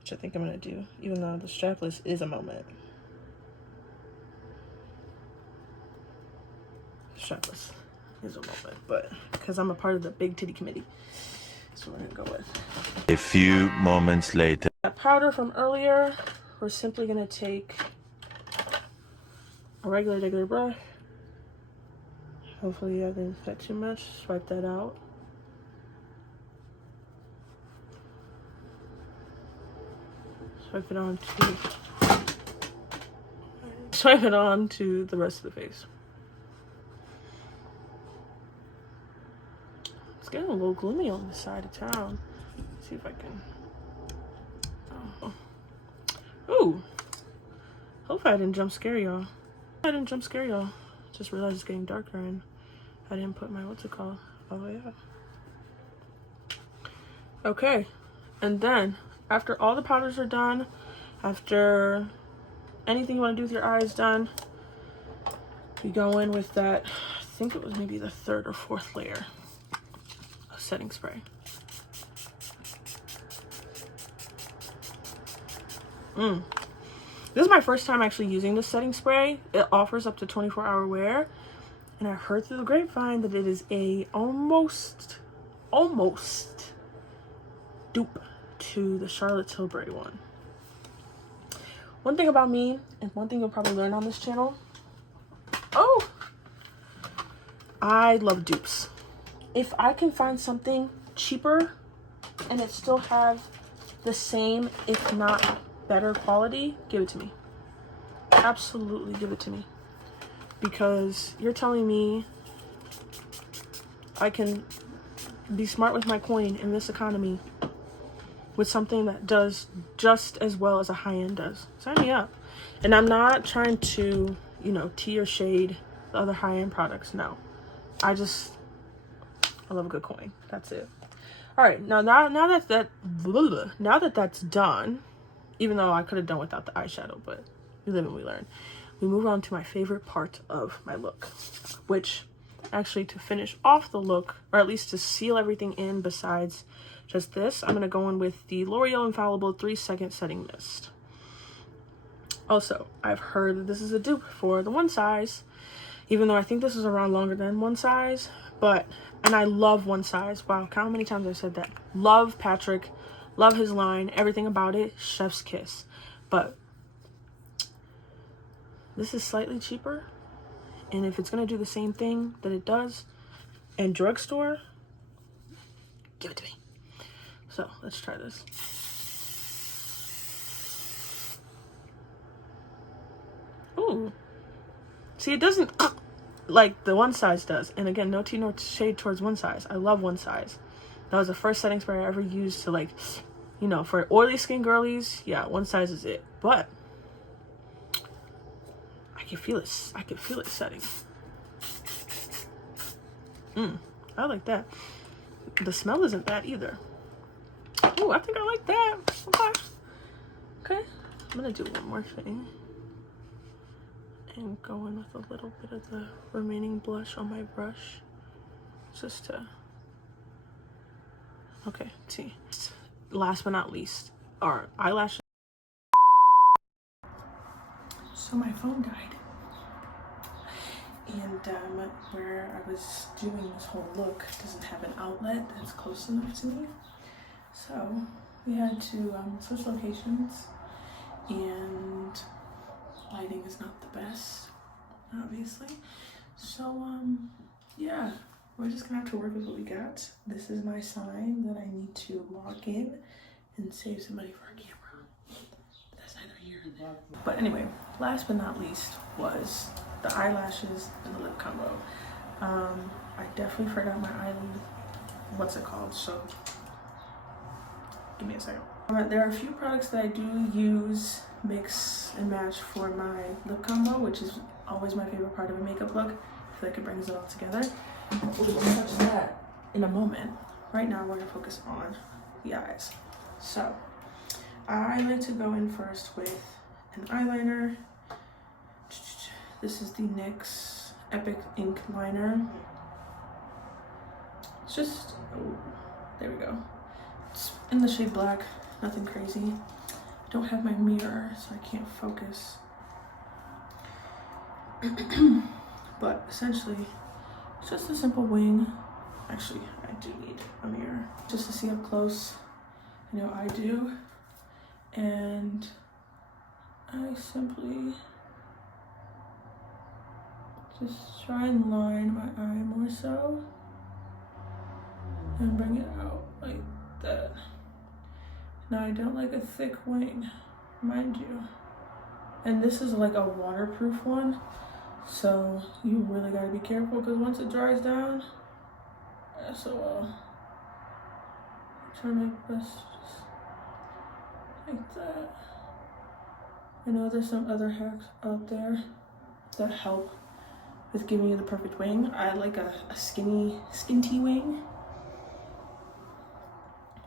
which I think I'm gonna do, even though the strapless is a moment. Strapless is a moment, but because I'm a part of the big titty committee, so we're gonna go with. A few moments later. That powder from earlier, we're simply gonna take a regular brush. Hopefully I didn't cut too much. Swipe that out. Swipe it on to the rest of the face. It's getting a little gloomy on this side of town. Let's see if I can. Oh. Ooh. Hopefully I didn't jump scare y'all. Just realized it's getting darker and I didn't put my, what's it called? Oh yeah. Okay. And then after all the powders are done, after anything you want to do with your eyes done, we go in with that, I think it was maybe the 3rd or 4th layer of setting spray. This is my first time actually using this setting spray. It offers up to 24-hour wear, and I heard through the grapevine that it is a almost dupe to the Charlotte Tilbury one. One thing about me, and one thing you'll probably learn on this channel, I love dupes. If I can find something cheaper and it still have the same, if not better quality, give it to me. Absolutely give it to me. Because you're telling me I can be smart with my coin in this economy with something that does just as well as a high-end does. Sign me up. And I'm not trying to, you know, tea or shade the other high-end products. No. I love a good coin. That's it. All right, now that that's done, even though I could have done without the eyeshadow, but we live and we learn. We move on to my favorite part of my look, which actually to finish off the look, or at least to seal everything in besides just this, I'm going to go in with the L'Oreal Infallible 3-Second Setting Mist. Also, I've heard that this is a dupe for the One Size, even though I think this is around longer than One Size, and I love One Size. Wow, count how many times I said that. Love Patrick, love his line, everything about it, chef's kiss. But this is slightly cheaper, and if it's going to do the same thing that it does in drugstore, give it to me. So let's try this. Ooh. See, it doesn't like the One Size does. And again, no tea nor shade towards One Size. I love One Size. That was the first setting spray I ever used to, like, you know, for oily skin girlies. Yeah, One Size is it. But I can feel it. I can feel it setting. I like that. The smell isn't bad either. Oh, I think I like that. Okay. I'm gonna do one more thing and go in with a little bit of the remaining blush on my brush, just to. Okay, see. Last but not least, our eyelashes. So my phone died, and where I was doing this whole look doesn't have an outlet that's close enough to me. So we had to switch locations, and lighting is not the best, obviously. So yeah, we're just gonna have to work with what we got. This is my sign that I need to log in and save somebody for a camera. That's neither here nor there. But anyway, last but not least was the eyelashes and the lip combo. I definitely forgot my eyelid, what's it called, so give me a second. There are a few products that I do use mix and match for my lip combo, which is always my favorite part of a makeup look. I feel like it brings it all together. We'll touch that in a moment. Right now we're gonna focus on the eyes. So I like to go in first with an eyeliner. This is the NYX Epic Ink Liner. It's just, oh, there we go. It's in the shade black, nothing crazy. I don't have my mirror, so I can't focus. But essentially, it's just a simple wing. Actually, I do need a mirror just to see up close. I know I do. And I simply just try and line my eye more so and bring it out like that. Now I don't like a thick wing, mind you. And this is like a waterproof one, so you really gotta be careful because once it dries down, SOL. Try my best just like that. I know there's some other hacks out there that help with giving you the perfect wing. I like a skinty wing.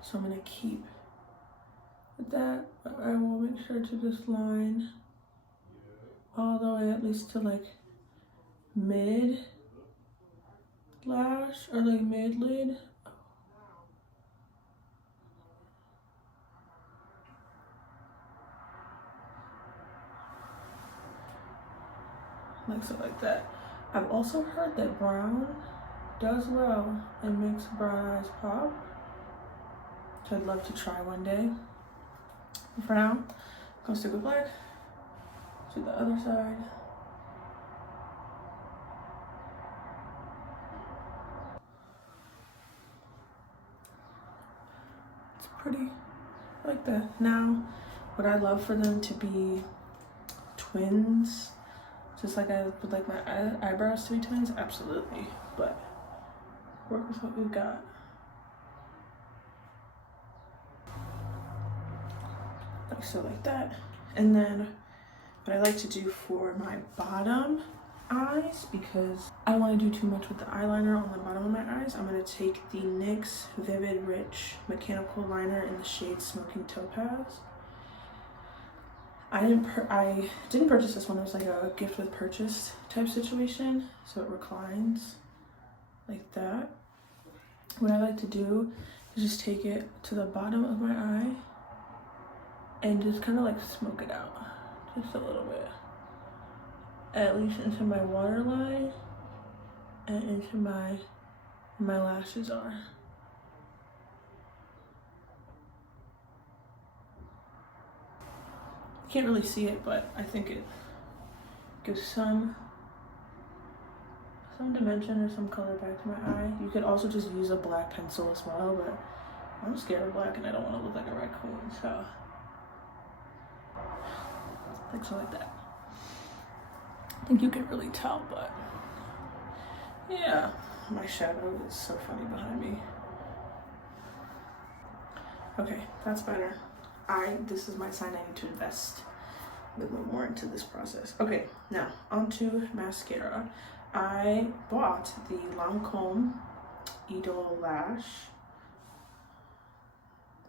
So I'm gonna keep with that, but I will make sure to just line all the way at least to like mid lash or like mid lid. Like so, like that. I've also heard that brown does well and makes brown eyes pop, which I'd love to try one day. But for now, I'm gonna stick with black. To the other side. It's pretty. I like that. Now, would I love for them to be twins? Just like I would like my eyebrows to be twins? Absolutely. But work with what we've got. Like so, like that. And then what I like to do for my bottom eyes, because I don't want to do too much with the eyeliner on the bottom of my eyes, I'm going to take the NYX Vivid Rich Mechanical Liner in the shade Smoking Topaz. I didn't purchase this one. It was like a gift with purchase type situation, so it reclines like that. What I like to do is just take it to the bottom of my eye and just kind of like smoke it out just a little bit, at least into my waterline and into my lashes are. Can't really see it, but I think it gives some dimension or some color back to my eye. You could also just use a black pencil as well, but I'm scared of black and I don't want to look like a raccoon, so like so, like that. I think you can really tell, but yeah, my shadow is so funny behind me. Okay, that's better. This is my sign I need to invest a little more into this process. Okay, now onto mascara. I bought the Lancome Idol Lash.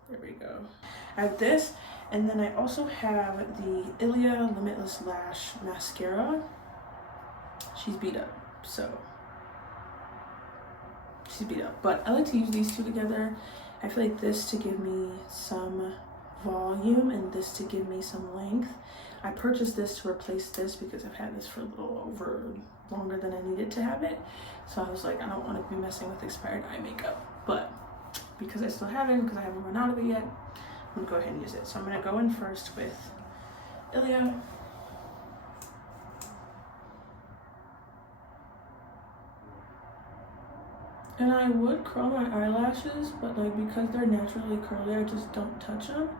There we go. I have this, and then I also have the Ilia Limitless Lash Mascara. She's beat up, so she's beat up. But I like to use these two together. I feel like this to give me some volume and this to give me some length. I purchased this to replace this because I've had this for a little over longer than I needed to have it. So I was like, I don't want to be messing with expired eye makeup. But because I still have it, because I haven't run out of it yet, I'm gonna go ahead and use it. So I'm gonna go in first with Ilia. And I would curl my eyelashes, but like because they're naturally curly, I just don't touch them.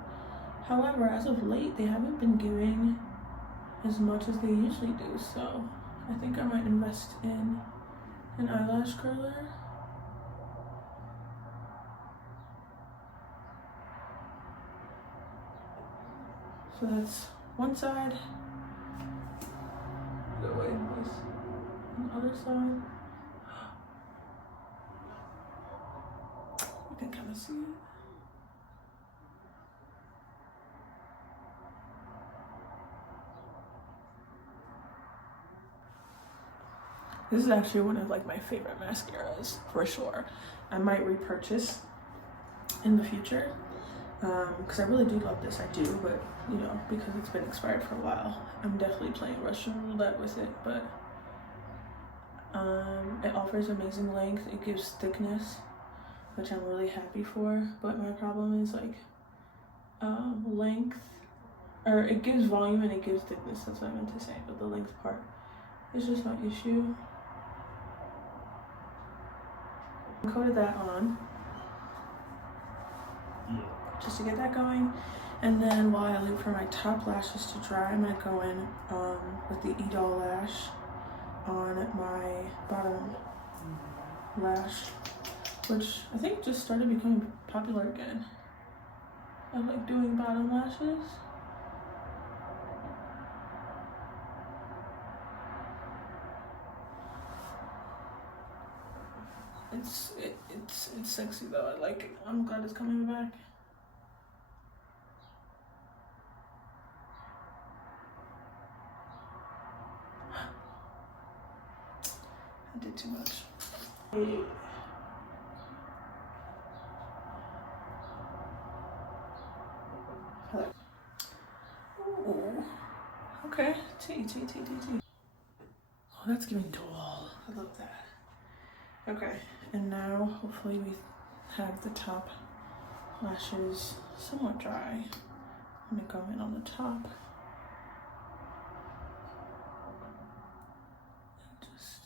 However, as of late, they haven't been giving as much as they usually do, so I think I might invest in an eyelash curler. So that's one side. Go away, please. On the other side. You can kind of see it. This is actually one of like my favorite mascaras for sure. I might repurchase in the future because I really do love this. I do, but you know, because it's been expired for a while, I'm definitely playing Russian roulette with it. But it offers amazing length. It gives thickness, which I'm really happy for. But my problem is like length, or it gives volume and it gives thickness. That's what I meant to say. But the length part is just my issue. Coated that on just to get that going, and then while I wait for my top lashes to dry, I'm gonna go in with the E-Doll lash on my bottom lash, which I think just started becoming popular again. I like doing bottom lashes. It's sexy though. I like it. I'm glad it's coming back. I did too much. Ooh. Okay. T. Oh, that's giving doll. I love that. Okay, and now hopefully we have the top lashes somewhat dry. I'm gonna go in on the top. And just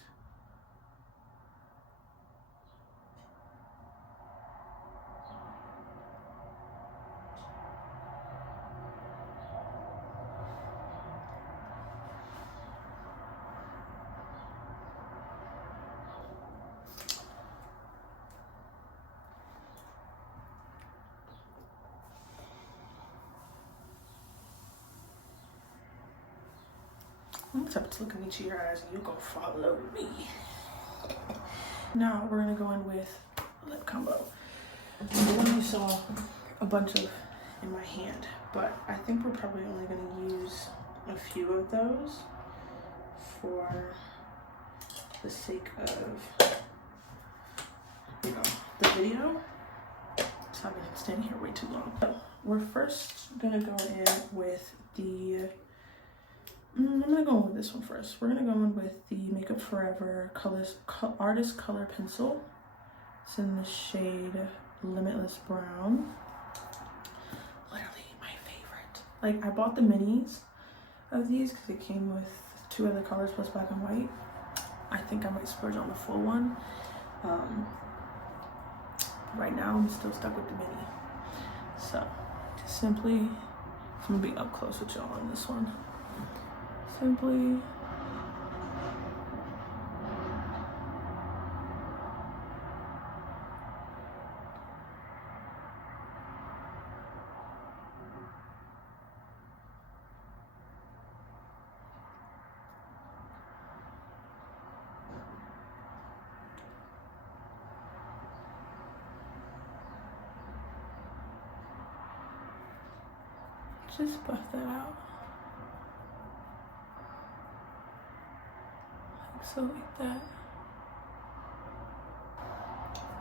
I'm up to looking into your eyes and you go follow me. Now we're gonna go in with lip combo. The one you saw a bunch of in my hand, but I think we're probably only gonna use a few of those for the sake of, you know, the video. So I've been standing here way too long. So we're first gonna go in with the I'm gonna go in with this one first. We're gonna go in with the Makeup Forever Artist Color Pencil. It's in the shade Limitless Brown. Literally my favorite. Like, I bought the minis of these because it came with 2 other colors plus black and white. I think I might splurge on the full one. Right now I'm still stuck with the mini. So just simply, I'm gonna be up close with y'all on this one. Simply just buff that out. So like that.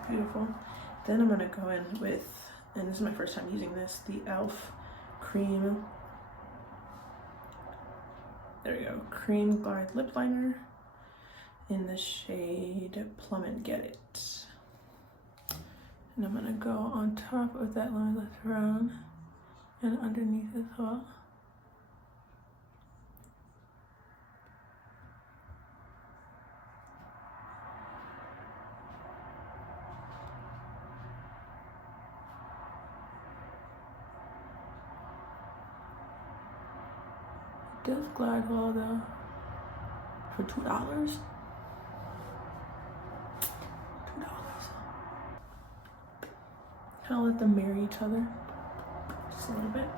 Beautiful. Then I'm gonna go in with, and this is my first time using this, the e.l.f. cream. There we go. Cream Glide lip liner in the shade Plum and Get It. And I'm gonna go on top of that Limitless Brown and underneath as well. It does glide well though. For $2. $2. Kind of let them marry each other just a little bit.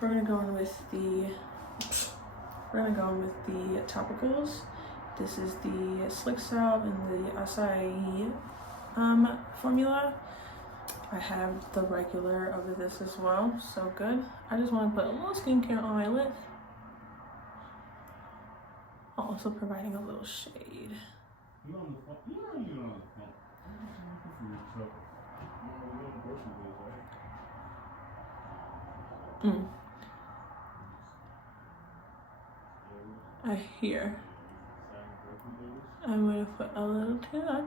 we're gonna go in with the topicals. This is the Slick Salve and the Acai formula. I have the regular of this as well, so good. I just want to put a little skincare on my lip, also providing a little shade. I hear I'm going to put a little too much,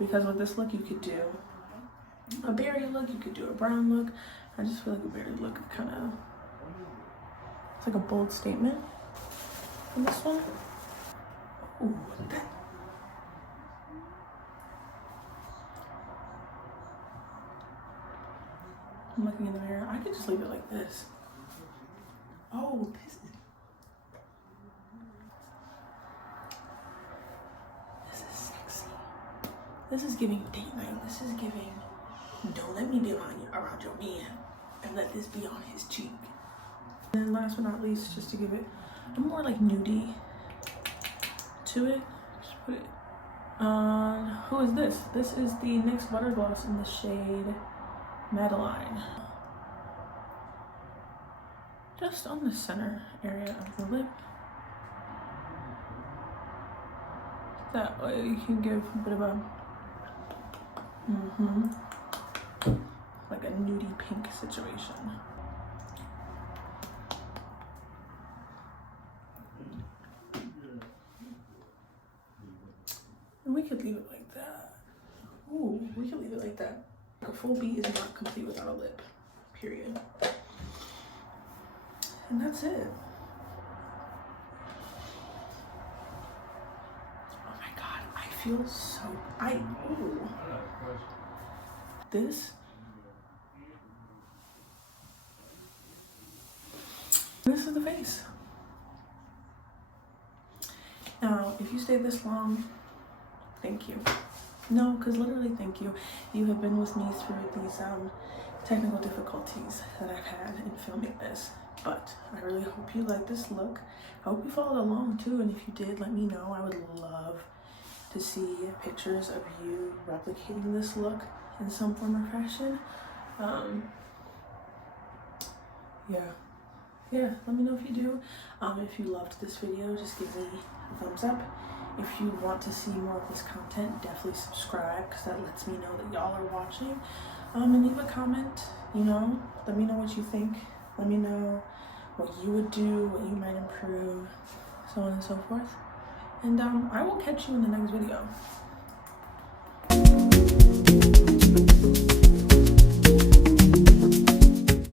because with this look you could do a berry look, you could do a brown look. I just feel like a berry look kind of, it's like a bold statement in this one. Ooh, look at that. I'm looking in the mirror. I could just leave it like this. Oh, this is sexy. This is giving date night. This is giving, don't let me be around your man and let this be on his cheek. And then last but not least, just to give it a more like nudie to it, just put it on, who is this? This is the NYX Butter Gloss in the shade Madeline. Just on the center area of the lip. That way you can give a bit of a, like a nudie pink situation. And we could leave it like that. Ooh, we could leave it like that. A full beat is not complete without a lip, period. And that's it. Oh my God, I feel so, ooh. This is the face. Now, if you stayed this long, thank you. No, because literally thank you. You have been with me through these technical difficulties that I've had in filming this. But I really hope you like this look. I hope you followed along too, and if you did, let me know. I would love to see pictures of you replicating this look in some form or fashion. Yeah, let me know if you do. If you loved this video, just give me a thumbs up. If you want to see more of this content, definitely subscribe, because that lets me know that y'all are watching. And leave a comment, you know, let me know what you think. Let me know what you would do, what you might improve, so on and so forth. And I will catch you in the next video.